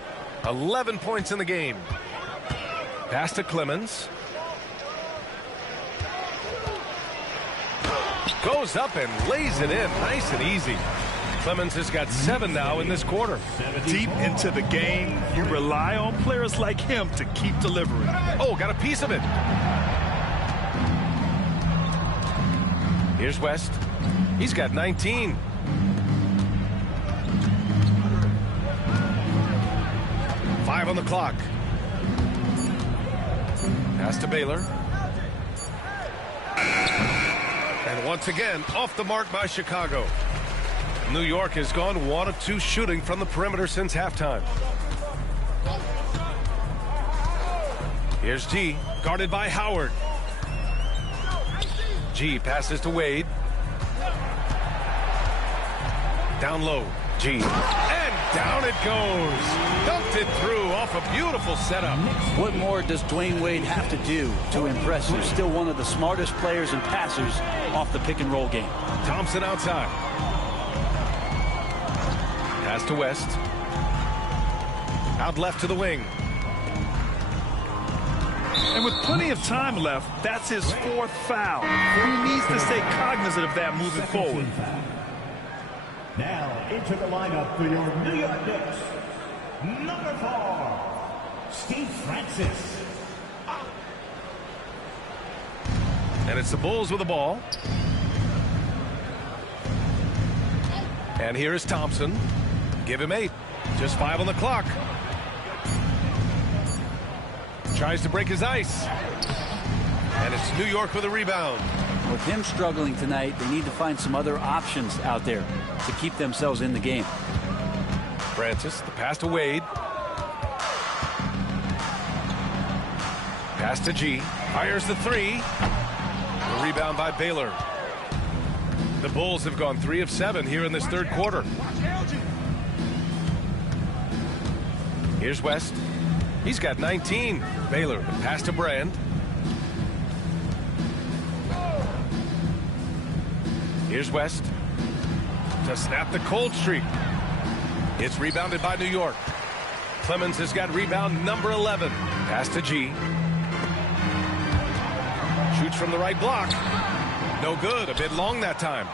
11 points in the game. Pass to Clemens. Goes up and lays it in. Nice and easy. Clemens has got 7 now in this quarter. Deep into the game, you rely on players like him to keep delivering. Oh, got a piece of it. Here's West. He's got 19. Five on the clock. Pass to Baylor. And once again, off the mark by Chicago. New York has gone 1 of 2 shooting from the perimeter since halftime. Here's G, guarded by Howard. G passes to Wade. Down low. G. And down it goes. Dunked it through off a beautiful setup. What more does Dwayne Wade have to do to impress you? Still one of the smartest players and passers off the pick and roll game. Thompson outside. Pass to West. Out left to the wing. And with plenty of time left, that's his 4th foul. He needs to stay cognizant of that moving forward. Now into the lineup for your New York Knicks, number 4, Steve Francis. And it's the Bulls with the ball. And here is Thompson. Give him 8. Just 5 on the clock. Tries to break his ice. And it's New York with a rebound. With him struggling tonight, they need to find some other options out there to keep themselves in the game. Francis, the pass to Wade. Pass to G. Fires the 3. The rebound by Baylor. The Bulls have gone 3 of 7 here in this 3rd quarter. Here's West. He's got 19. Baylor, the pass to Brand. Here's West to snap the cold streak. It's rebounded by New York. Clemens has got rebound number 11. Pass to G. Shoots from the right block. No good. A bit long that time.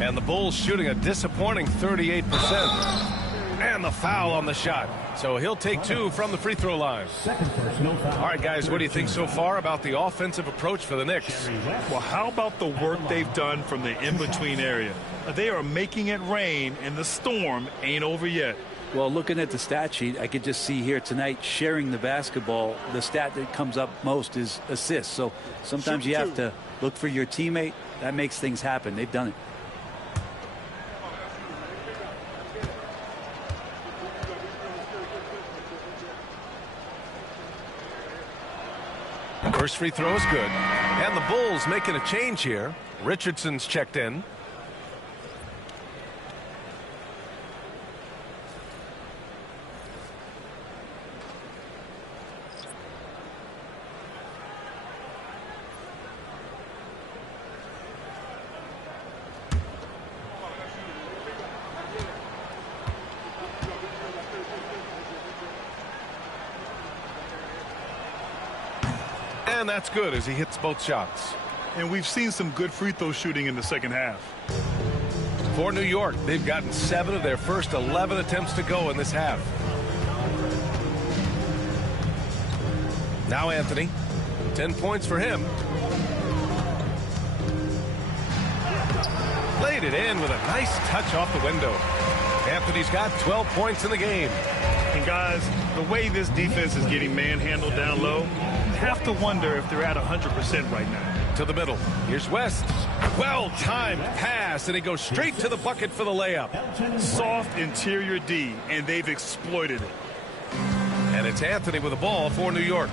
And the Bulls shooting a disappointing 38%. And the foul on the shot. So he'll take 2 from the free throw line. All right, guys, what do you think so far about the offensive approach for the Knicks? Well, how about the work they've done from the in-between area? They are making it rain, and the storm ain't over yet. Well, looking at the stat sheet, I could just see here tonight sharing the basketball. The stat that comes up most is assists. So sometimes you have to look for your teammate. That makes things happen. They've done it. First free throw is good. And the Bulls making a change here. Richardson's checked in. And that's good as he hits both shots. And we've seen some good free throw shooting in the second half. For New York, they've gotten 7 of their first 11 attempts to go in this half. Now Anthony. 10 points for him. Laid it in with a nice touch off the window. Anthony's got 12 points in the game. And guys, the way this defense is getting manhandled down low, have to wonder if they're at 100% right now. To the middle. Here's West. Well-timed pass, and he goes straight to the bucket for the layup. Soft interior D, and they've exploited it. And it's Anthony with the ball for New York.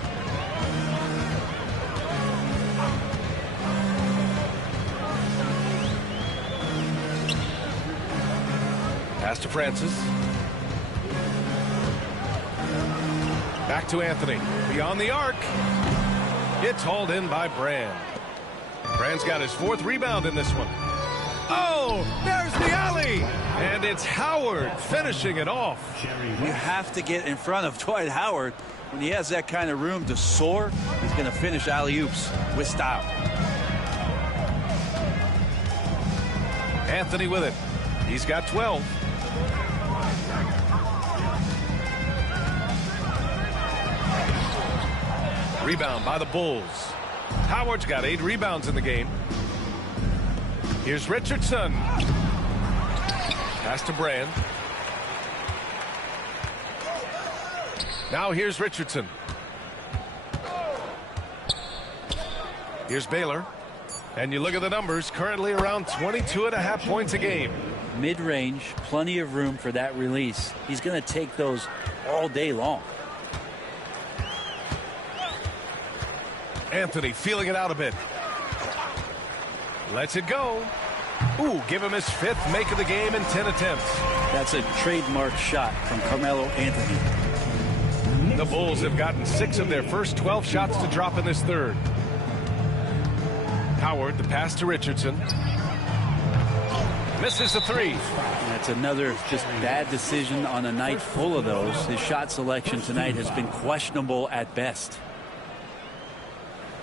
Pass to Francis. Back to Anthony. Beyond the arc. It's hauled in by Brand. Brand's got his 4th rebound in this one. Oh, there's the alley. And it's Howard finishing it off. You have to get in front of Dwight Howard. When he has that kind of room to soar, he's going to finish alley-oops with style. Anthony with it. He's got 12. Rebound by the Bulls. Howard's got 8 rebounds in the game. Here's Richardson. Pass to Brand. Now here's Richardson. Here's Baylor. And you look at the numbers, currently around 22.5 points a game. Mid-range, plenty of room for that release. He's going to take those all day long. Anthony feeling it out a bit. Lets it go. Ooh, give him his 5th make of the game in 10 attempts. That's a trademark shot from Carmelo Anthony. The Bulls have gotten 6 of their first 12 shots to drop in this third. Howard, the pass to Richardson. Misses the 3. That's another just bad decision on a night full of those. His shot selection tonight has been questionable at best.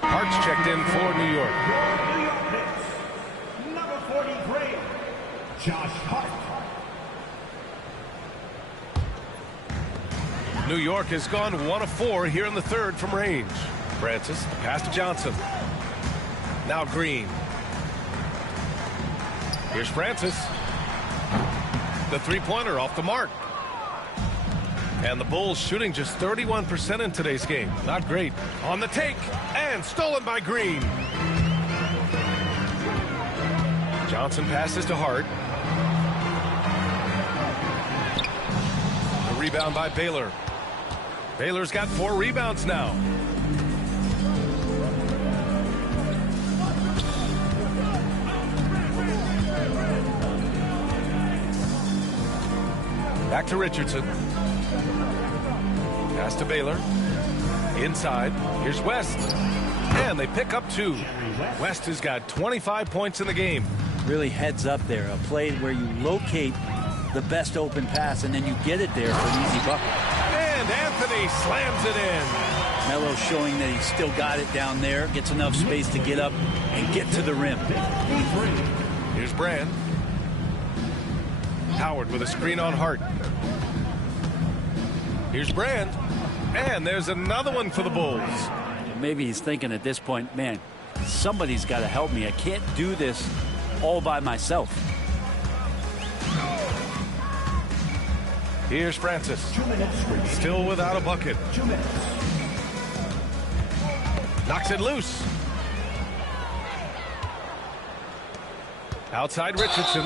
Hart's checked in for New York. New York Knicks, number 43, Josh Hart. New York has gone 1 of 4 here in the third from range. Francis, pass to Johnson. Now Green. Here's Francis. The three-pointer off the mark. And the Bulls shooting just 31% in today's game. Not great. On the take. And stolen by Green. Johnson passes to Hart. The rebound by Baylor. Baylor's got 4 rebounds now. Back to Richardson. Pass to Baylor. Inside. Here's West. And they pick up 2. West has got 25 points in the game. Really heads up there. A play where you locate the best open pass and then you get it there for an easy bucket. And Anthony slams it in. Melo showing that he's still got it down there. Gets enough space to get up and get to the rim. Here's Brand. Howard with a screen on Hart. Here's Brand. And there's another one for the Bulls. Maybe he's thinking at this point, man, somebody's got to help me. I can't do this all by myself. Here's Francis. Still without a bucket. Knocks it loose. Outside Richardson.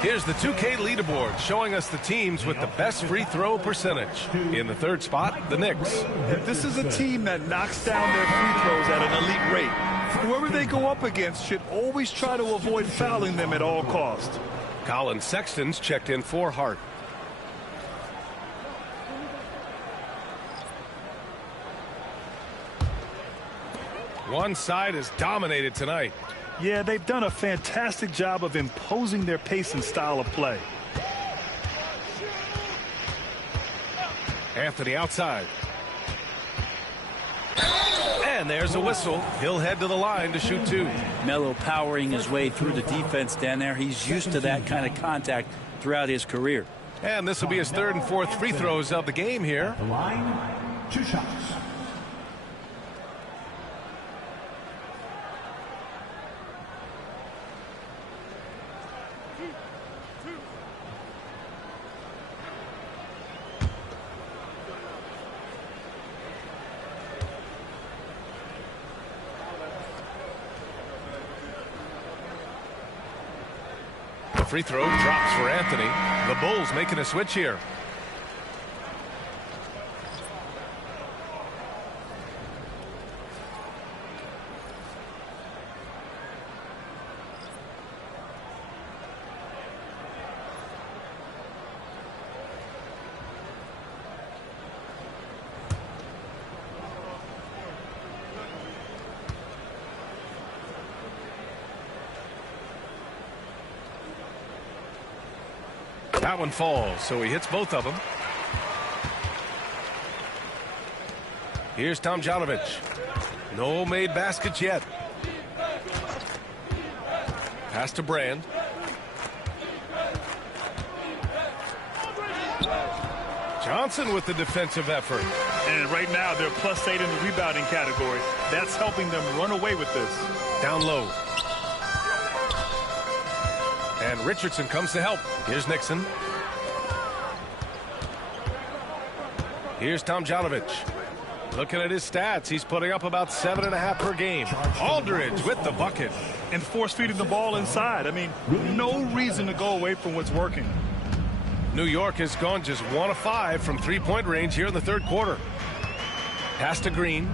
Here's the 2K leaderboard showing us the teams with the best free throw percentage. In the third spot, the Knicks. This is a team that knocks down their free throws at an elite rate. Whoever they go up against should always try to avoid fouling them at all costs. Colin Sexton's checked in for Hart. One side is dominated tonight. Yeah, they've done a fantastic job of imposing their pace and style of play. Anthony outside. And there's a whistle. He'll head to the line to shoot 2. Melo powering his way through the defense down there. He's used to that kind of contact throughout his career. And this will be his 3rd and 4th free throws of the game here. The line, 2 shots. Free throw drops for Anthony. The Bulls making a switch here. That one falls, so he hits both of them. Here's Tomjanovich. No made baskets yet. Pass to Brand. Johnson with the defensive effort. And right now they're +8 in the rebounding category. That's helping them run away with this. Down low. And Richardson comes to help. Here's Nixon. Here's Tomjanovich. Looking at his stats, he's putting up about 7.5 per game. Aldridge with the bucket. And force feeding the ball inside. I mean, no reason to go away from what's working. New York has gone just 1 of 5 from three-point range here in the third quarter. Pass to Green.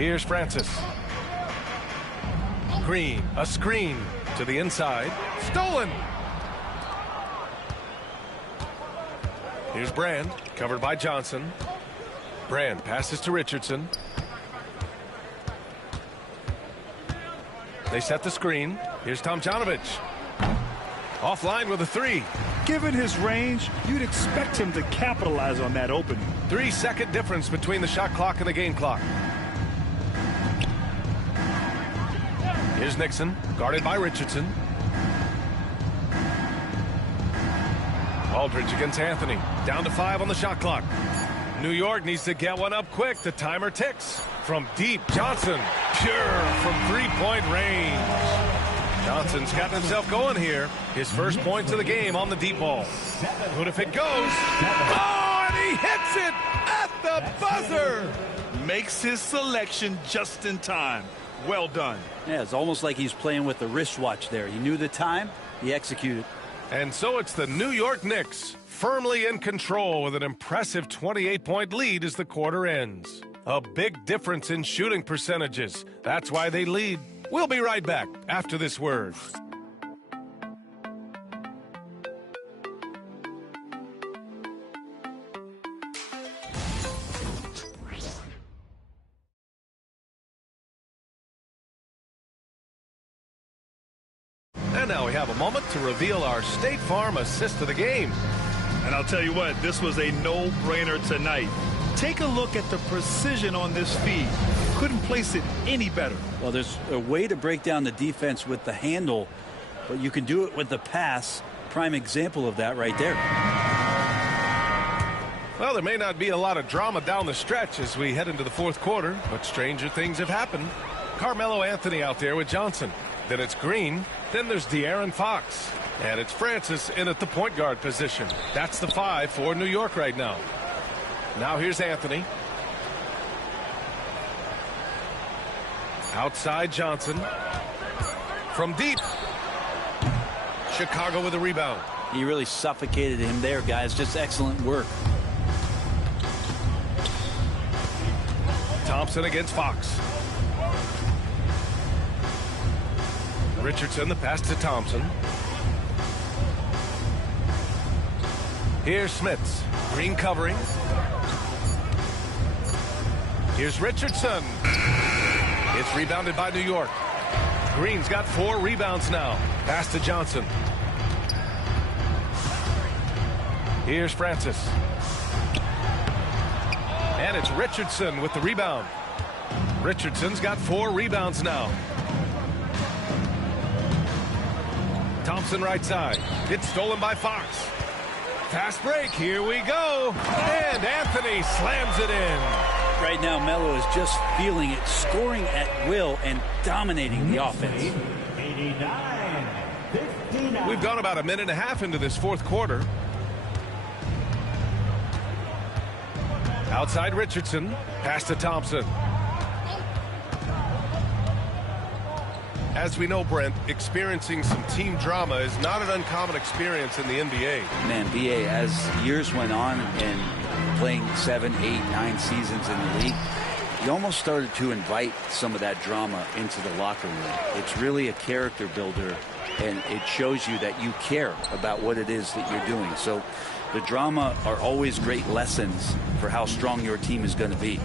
Here's Francis. Green, a screen to the inside. Stolen. Here's Brand, covered by Johnson. Brand passes to Richardson. They set the screen. Here's Tomjanovich. Offline with a 3. Given his range, you'd expect him to capitalize on that opening. 3-second difference between the shot clock and the game clock. Here's Nixon, guarded by Richardson. Aldridge against Anthony. Down to 5 on the shot clock. New York needs to get one up quick. The timer ticks. From deep, Johnson. Pure from 3-point range. Johnson's gotten himself going here. His first points of the game on the deep ball. What if it goes? Oh, and he hits it at the buzzer. Makes his selection just in time. Well done. Yeah, it's almost like he's playing with the wristwatch there. He knew the time. He executed. And so it's the New York Knicks firmly in control with an impressive 28-point lead as the quarter ends. A big difference in shooting percentages. That's why they lead. We'll be right back after this word. And now we have a moment to reveal our State Farm assist of the game. And I'll tell you what, this was a no-brainer tonight. Take a look at the precision on this feed. Couldn't place it any better. Well, there's a way to break down the defense with the handle, but you can do it with the pass. Prime example of that right there. Well, there may not be a lot of drama down the stretch as we head into the fourth quarter, but stranger things have happened. Carmelo Anthony out there with Johnson. Then it's Green. Then there's De'Aaron Fox. And it's Francis in at the point guard position. That's the 5 for New York right now. Now here's Anthony. Outside Johnson. From deep. Chicago with a rebound. He really suffocated him there, guys. Just excellent work. Thompson against Fox. Richardson, the pass to Thompson. Here's Smits. Green covering. Here's Richardson. It's rebounded by New York. Green's got 4 rebounds now. Pass to Johnson. Here's Francis. And it's Richardson with the rebound. Richardson's got 4 rebounds now. Thompson right side. It's stolen by Fox. Fast break. Here we go. And Anthony slams it in. Right now, Melo is just feeling it, scoring at will and dominating the offense. 89-59. We've gone about a minute and a half into this fourth quarter. Outside Richardson. Pass to Thompson. As we know, Brent, experiencing some team drama is not an uncommon experience in the NBA. Man, BA, as years went on and playing 7, 8, 9 seasons in the league, you almost started to invite some of that drama into the locker room. It's really a character builder, and it shows you that you care about what it is that you're doing. So the drama are always great lessons for how strong your team is going to be.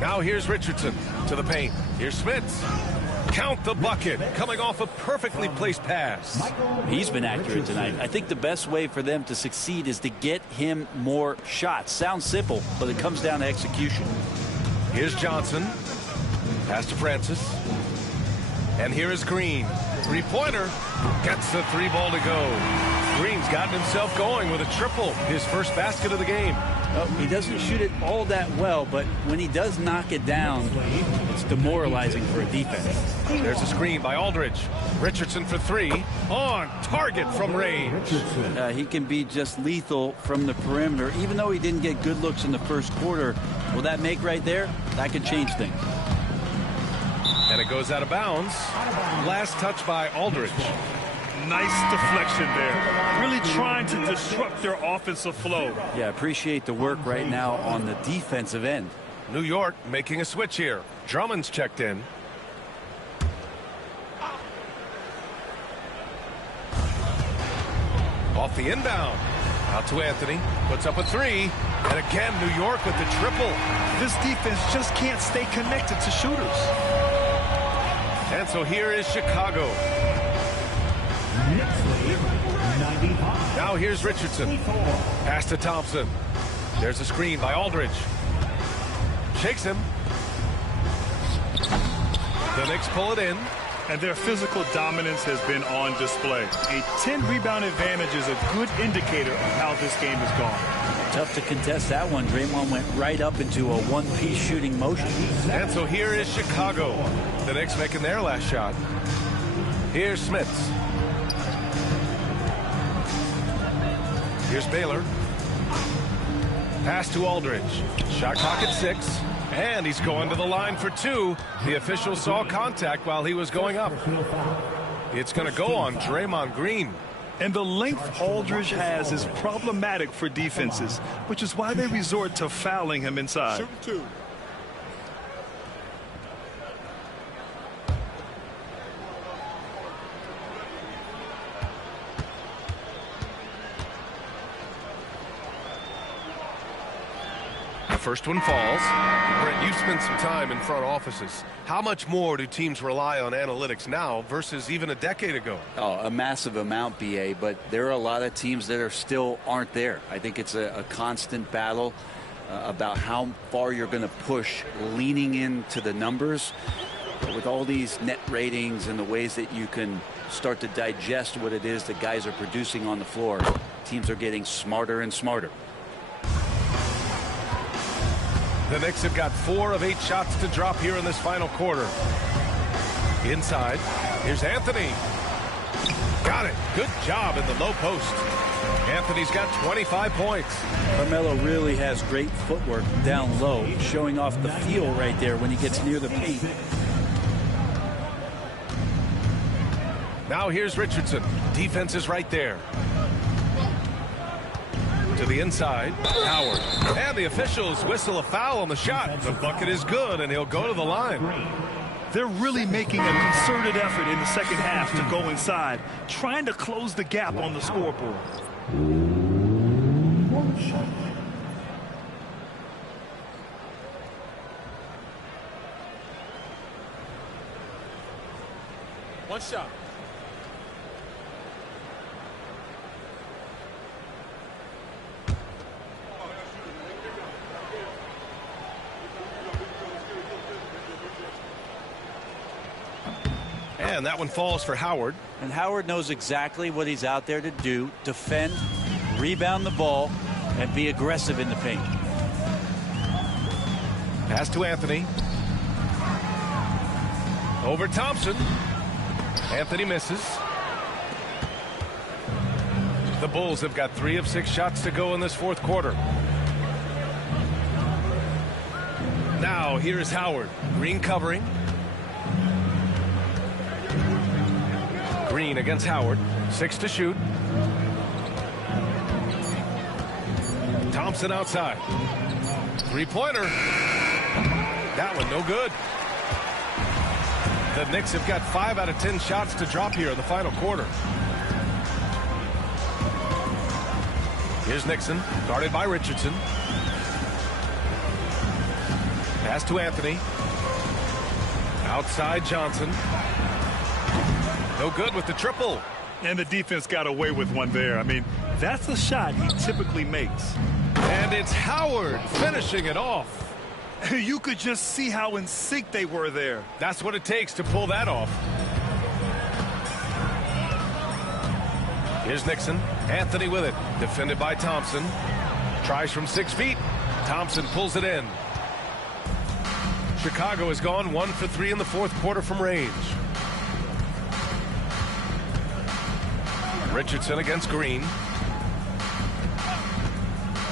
Now here's Richardson to the paint. Here's Smits. Count the bucket, coming off a perfectly placed pass. He's been accurate tonight. I think the best way for them to succeed is to get him more shots. Sounds simple, but it comes down to execution. Here's Johnson. Pass to Francis. And here is Green. Three-pointer. Gets the 3 ball to go. Green's gotten himself going with a triple. His first basket of the game. He doesn't shoot it all that well, but when he does knock it down, it's demoralizing for a defense. There's a screen by Aldridge. Richardson for 3. On target from range. He can be just lethal from the perimeter. Even though he didn't get good looks in the first quarter, will that make right there? That could change things. And it goes out of bounds. Last touch by Aldridge. Nice deflection there. Really trying to disrupt their offensive flow. Yeah, appreciate the work right now on the defensive end. New York making a switch here. Drummond's checked in. Off the inbound. Out to Anthony. Puts up a three. And again, New York with the triple. This defense just can't stay connected to shooters. And so here is Chicago. Now here's Richardson. Pass to Thompson. There's a screen by Aldridge. Shakes him. The Knicks pull it in. And their physical dominance has been on display. A 10-rebound advantage is a good indicator of how this game has gone. Tough to contest that one. Draymond went right up into a one-piece shooting motion. And so here is Chicago. The Knicks making their last shot. Here's Smits. Here's Baylor. Pass to Aldridge. Shot clock at 6. And he's going to the line for 2. The official saw contact while he was going up. It's going to go on Draymond Green. And the length Aldridge has is problematic for defenses, which is why they resort to fouling him inside. Shooting 2. First one falls. Brent, you've spent some time in front offices. How much more do teams rely on analytics now versus even a decade ago? Oh, a massive amount, BA, but there are a lot of teams that are still aren't there. I think it's a constant battle about how far you're going to push, leaning into the numbers. But with all these net ratings and the ways that you can start to digest what it is that guys are producing on the floor, teams are getting smarter and smarter. The Knicks have got 4 of 8 shots to drop here in this final quarter. Inside, here's Anthony. Got it. Good job in the low post. Anthony's got 25 points. Carmelo really has great footwork down low, showing off the feel right there when he gets near the paint. Now here's Richardson. Defense is right there. To the inside, Howard. And the officials whistle a foul on the shot. The bucket is good, and he'll go to the line. They're really making a concerted effort in the second half to go inside, trying to close the gap on the scoreboard. One shot. And that one falls for Howard. And Howard knows exactly what he's out there to do: defend, rebound the ball, and be aggressive in the paint. Pass to Anthony. Over Thompson. Anthony misses. The Bulls have got 3 of 6 shots to go in this fourth quarter. Now here's Howard. Green covering. Green against Howard. 6 to shoot. Thompson outside. Three-pointer. That one no good. The Knicks have got 5 out of 10 shots to drop here in the final quarter. Here's Nixon, guarded by Richardson. Pass to Anthony. Outside Johnson. No good with the triple. And the defense got away with one there. I mean, that's a shot he typically makes. And it's Howard finishing it off. You could just see how in sync they were there. That's what it takes to pull that off. Here's Nixon. Anthony with it. Defended by Thompson. Tries from 6 feet. Thompson pulls it in. Chicago has gone 1 for 3 in the fourth quarter from range. Richardson against Green.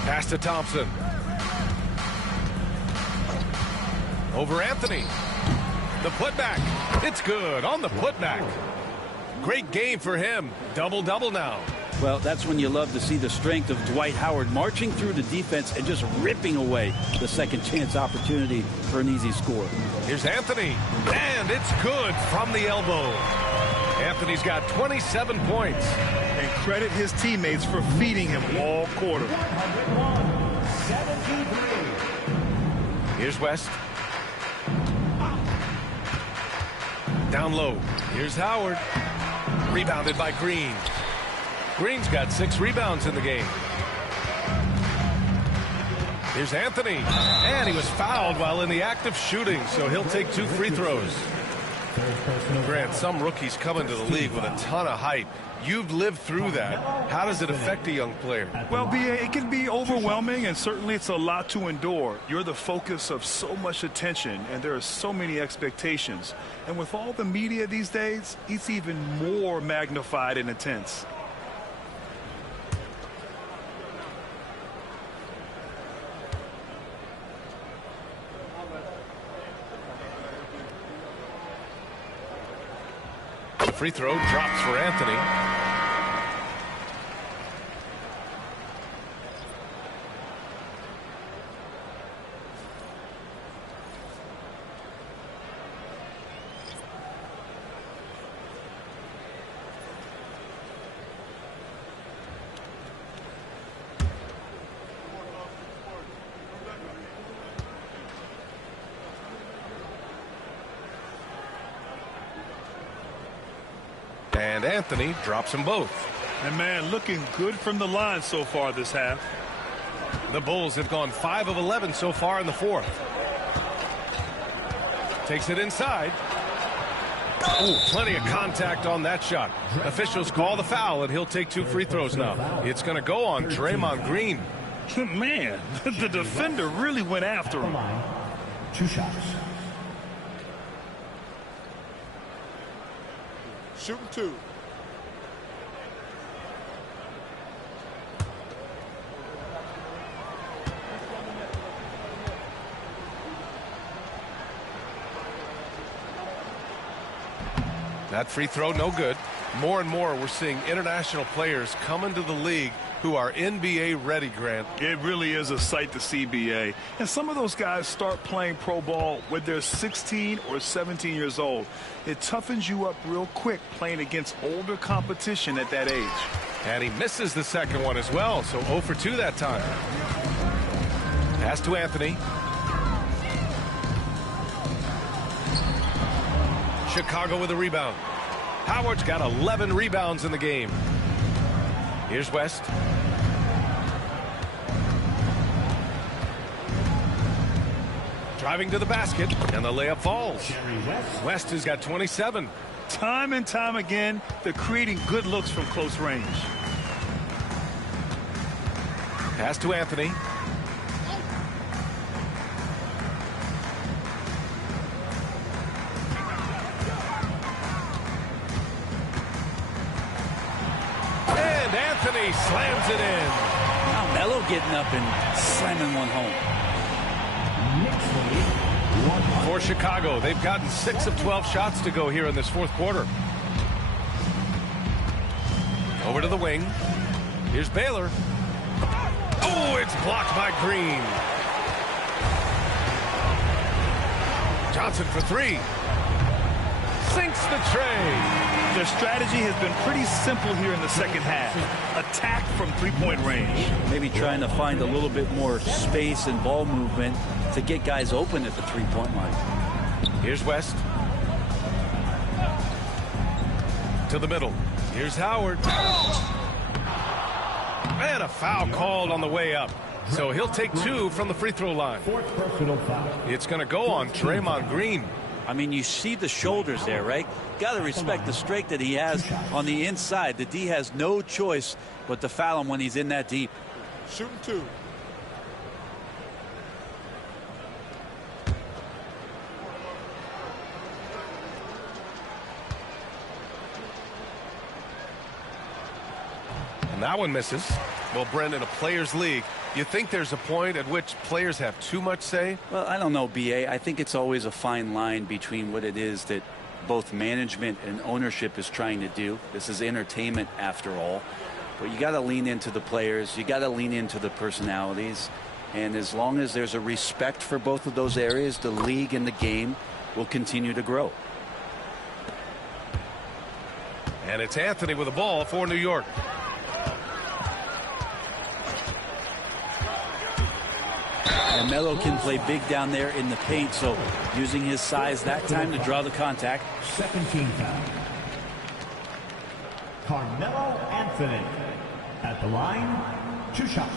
Pass to Thompson. Over Anthony. The putback. It's good on the putback. Great game for him. Double-double now. Well, that's when you love to see the strength of Dwight Howard marching through the defense and just ripping away the second chance opportunity for an easy score. Here's Anthony, and it's good from the elbow. Anthony's got 27 points. And credit his teammates for feeding him all quarter. Here's West. Down low. Here's Howard. Rebounded by Green. Green's got 6 rebounds in the game. Here's Anthony. And he was fouled while in the act of shooting, so he'll take 2 free throws. Grant, some rookies come into the league with a ton of height. You've lived through that. How does it affect a young player? Well, it can be overwhelming, and certainly it's a lot to endure. You're the focus of so much attention, and there are so many expectations. And with all the media these days, it's even more magnified and intense. Free throw drops for Anthony. And Anthony drops them both. And man, looking good from the line so far this half. The Bulls have gone 5 of 11 so far in the fourth. Takes it inside. Oh, plenty of contact on that shot. Officials call the foul, and he'll take 2 free throws now. It's going to go on Draymond Green. Man, the defender really went after him. 2 shots. Shooting 2. That free throw, no good. More and more, we're seeing international players come into the league who are NBA ready, Grant. It really is a sight to see, BA. And some of those guys start playing pro ball when they're 16 or 17 years old. It toughens you up real quick playing against older competition at that age. And he misses the second one as well, so 0 for 2 that time. Pass to Anthony. Chicago with a rebound. Howard's got 11 rebounds in the game. Here's West. Driving to the basket, and the layup falls. West has got 27. Time and time again, they're creating good looks from close range. Pass to Anthony. And Anthony slams it in. Now Melo getting up and slamming one home. For Chicago, they've gotten 6 of 12 shots to go here in this fourth quarter. Over to the wing. Here's Baylor. Oh, it's blocked by Green. Johnson for 3. Sinks the tray. Their strategy has been pretty simple here in the second half. Attack from three-point range. Maybe trying to find a little bit more space and ball movement to get guys open at the three-point line. Here's West. To the middle. Here's Howard. And a foul called on the way up. So he'll take 2 from the free throw line. It's going to go on Draymond Green. I mean, you see the shoulders there, right? Got to respect the strength that he has on the inside. The D has no choice but to foul him when he's in that deep. Shooting 2. And that one misses. Well, Brendan, a players' league, you think there's a point at which players have too much say? Well, I don't know, BA. I think it's always a fine line between what it is that both management and ownership is trying to do. This is entertainment, after all. But you got to lean into the players. You got to lean into the personalities. And as long as there's a respect for both of those areas, the league and the game will continue to grow. And it's Anthony with the ball for New York. And Melo can play big down there in the paint, so using his size that time to draw the contact. Second team foul. Carmelo Anthony at the line, 2 shots.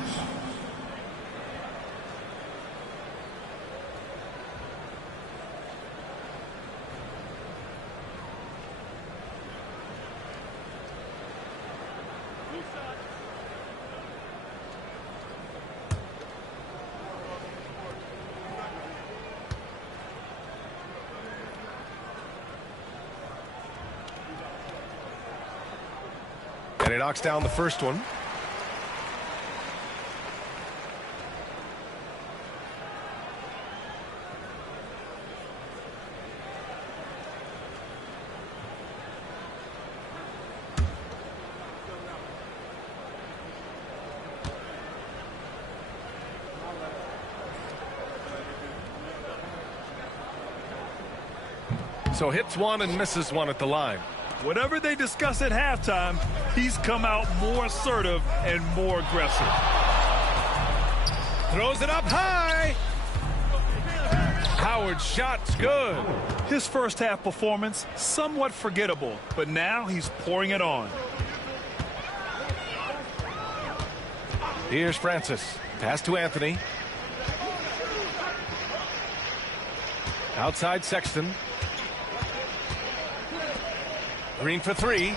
And he knocks down the first one. So hits one and misses one at the line. Whatever they discuss at halftime, he's come out more assertive and more aggressive. Throws it up high. Howard's shot's good. His first half performance, somewhat forgettable, but now he's pouring it on. Here's Francis. Pass to Anthony. Outside Sexton. Green for 3.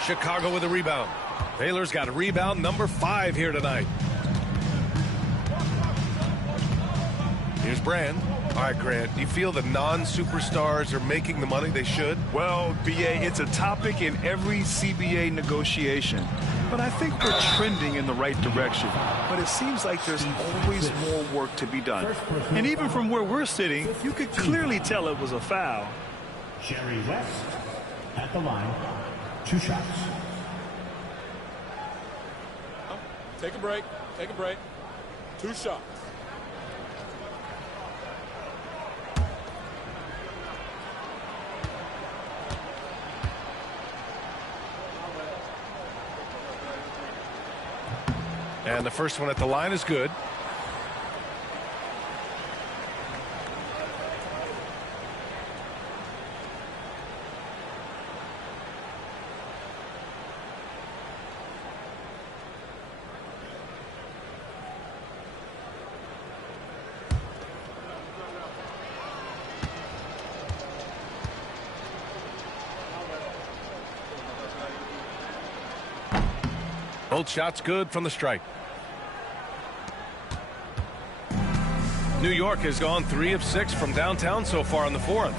Chicago with a rebound. Baylor's got a rebound number 5 here tonight. Here's Brand. All right, Grant, do you feel the non-superstars are making the money they should? Well, B.A., it's a topic in every CBA negotiation. But I think we're trending in the right direction. But it seems like there's always more work to be done. And even from where we're sitting, you could clearly tell it was a foul. Jerry West at the line, 2 shots. Take a break. Take a break. 2 shots. And the first one at the line is good. Both shots good from the stripe. New York has gone 3 of 6 from downtown so far in the 4th.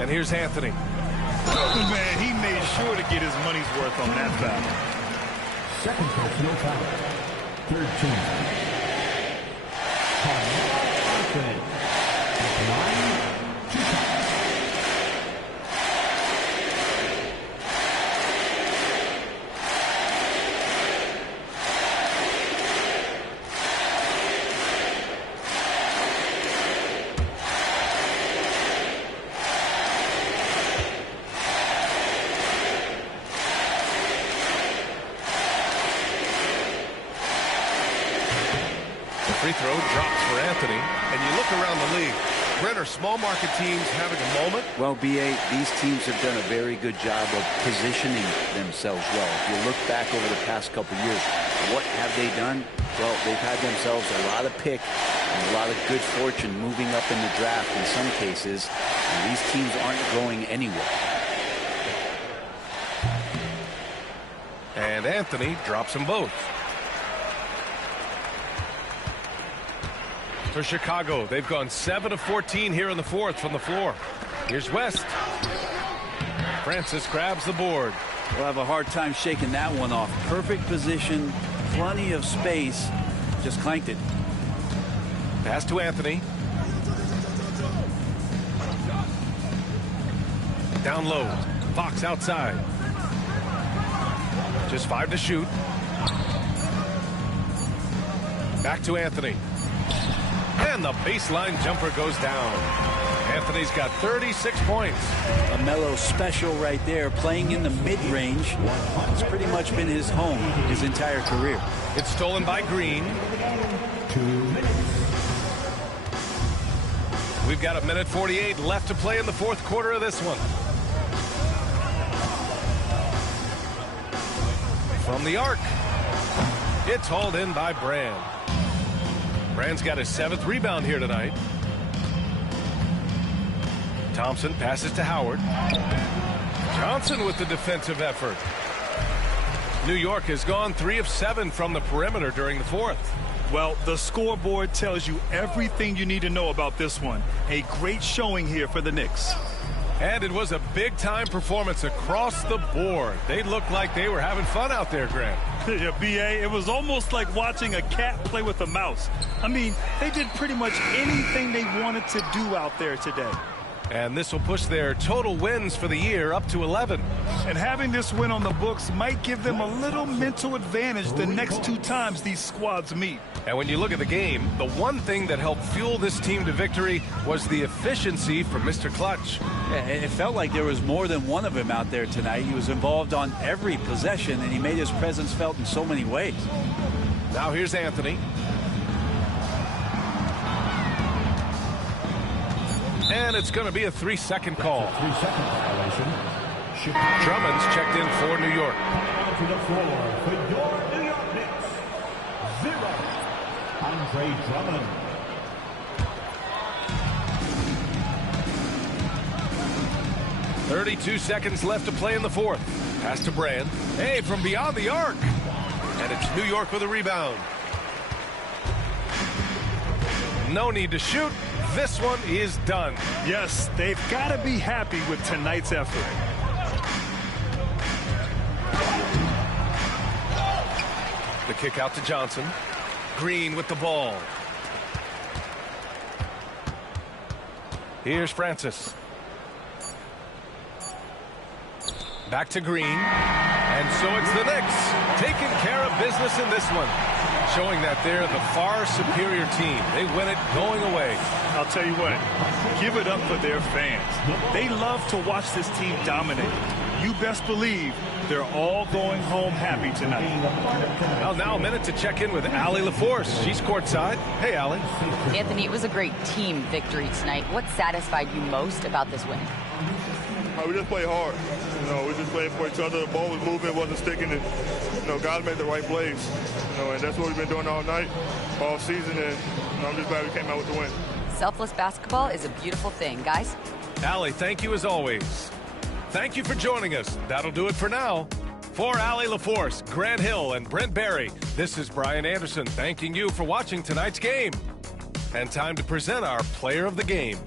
And here's Anthony. Man, he made sure to get his money's worth on that foul. Second personal foul. Third team. Carmelo Anthony at the line, 2 shots. Free throw drops for Anthony. And you look around the league. Brent, are small market teams having a moment? Well, B.A., these teams have done a very good job of positioning themselves well. If you look back over the past couple years, what have they done? Well, they've had themselves a lot of pick and a lot of good fortune moving up in the draft in some cases. And these teams aren't going anywhere. And Anthony drops them both. For Chicago, they've gone 7 of 14 here in the 4th from the floor. Here's West. Francis grabs the board. We'll have a hard time shaking that one off. Perfect position, plenty of space, just clanked it. Pass to Anthony. Down low. Fox outside. Just 5 to shoot. Back to Anthony. And the baseline jumper goes down. Anthony's got 36 points. A Melo special right there, playing in the mid-range. It's pretty much been his home his entire career. It's stolen by Green. We've got 1:48 left to play in the fourth quarter of this one. From the arc. It's hauled in by Brand. Brand's got his 7th rebound here tonight. Thompson passes to Howard. Johnson with the defensive effort. New York has gone 3 of 7 from the perimeter during the fourth. Well, the scoreboard tells you everything you need to know about this one. A great showing here for the Knicks. And it was a big-time performance across the board. They looked like they were having fun out there, Grant. Yeah, B.A., it was almost like watching a cat play with a mouse. I mean, they did pretty much anything they wanted to do out there today. And this will push their total wins for the year up to 11. And having this win on the books might give them a little mental advantage the next 2 times these squads meet. And when you look at the game, the one thing that helped fuel this team to victory was the efficiency from Mr. Clutch. Yeah, it felt like there was more than one of him out there tonight. He was involved on every possession, and he made his presence felt in so many ways. Now here's Anthony. And it's going to be a 3-second call. 3-second violation. Drummond's checked in for New York. To the floor for your New York Knicks. 0. Andre Drummond. .32 seconds left to play in the fourth. Pass to Brand. Hey, from beyond the arc. And it's New York with a rebound. No need to shoot. This one is done. Yes, they've got to be happy with tonight's effort. The kick out to Johnson. Green with the ball. Here's Francis. Back to Green. And so it's the Knicks taking care of business in this one, showing that they're the far superior team. They win it going away. I'll tell you what, give it up for their fans. They love to watch this team dominate. You best believe they're all going home happy tonight. Well, now a minute to check in with Allie LaForce. She's courtside. Hey, Allie. Anthony, it was a great team victory tonight. What satisfied you most about this win? We just played hard. We just played for each other. The ball was moving, wasn't sticking, and guys made the right plays. And that's what we've been doing all night, all season, and I'm just glad we came out with the win. Selfless basketball is a beautiful thing, guys. Allie, thank you as always. Thank you for joining us. That'll do it for now. For Allie LaForce, Grant Hill, and Brent Barry, this is Brian Anderson thanking you for watching tonight's game. And time to present our player of the game.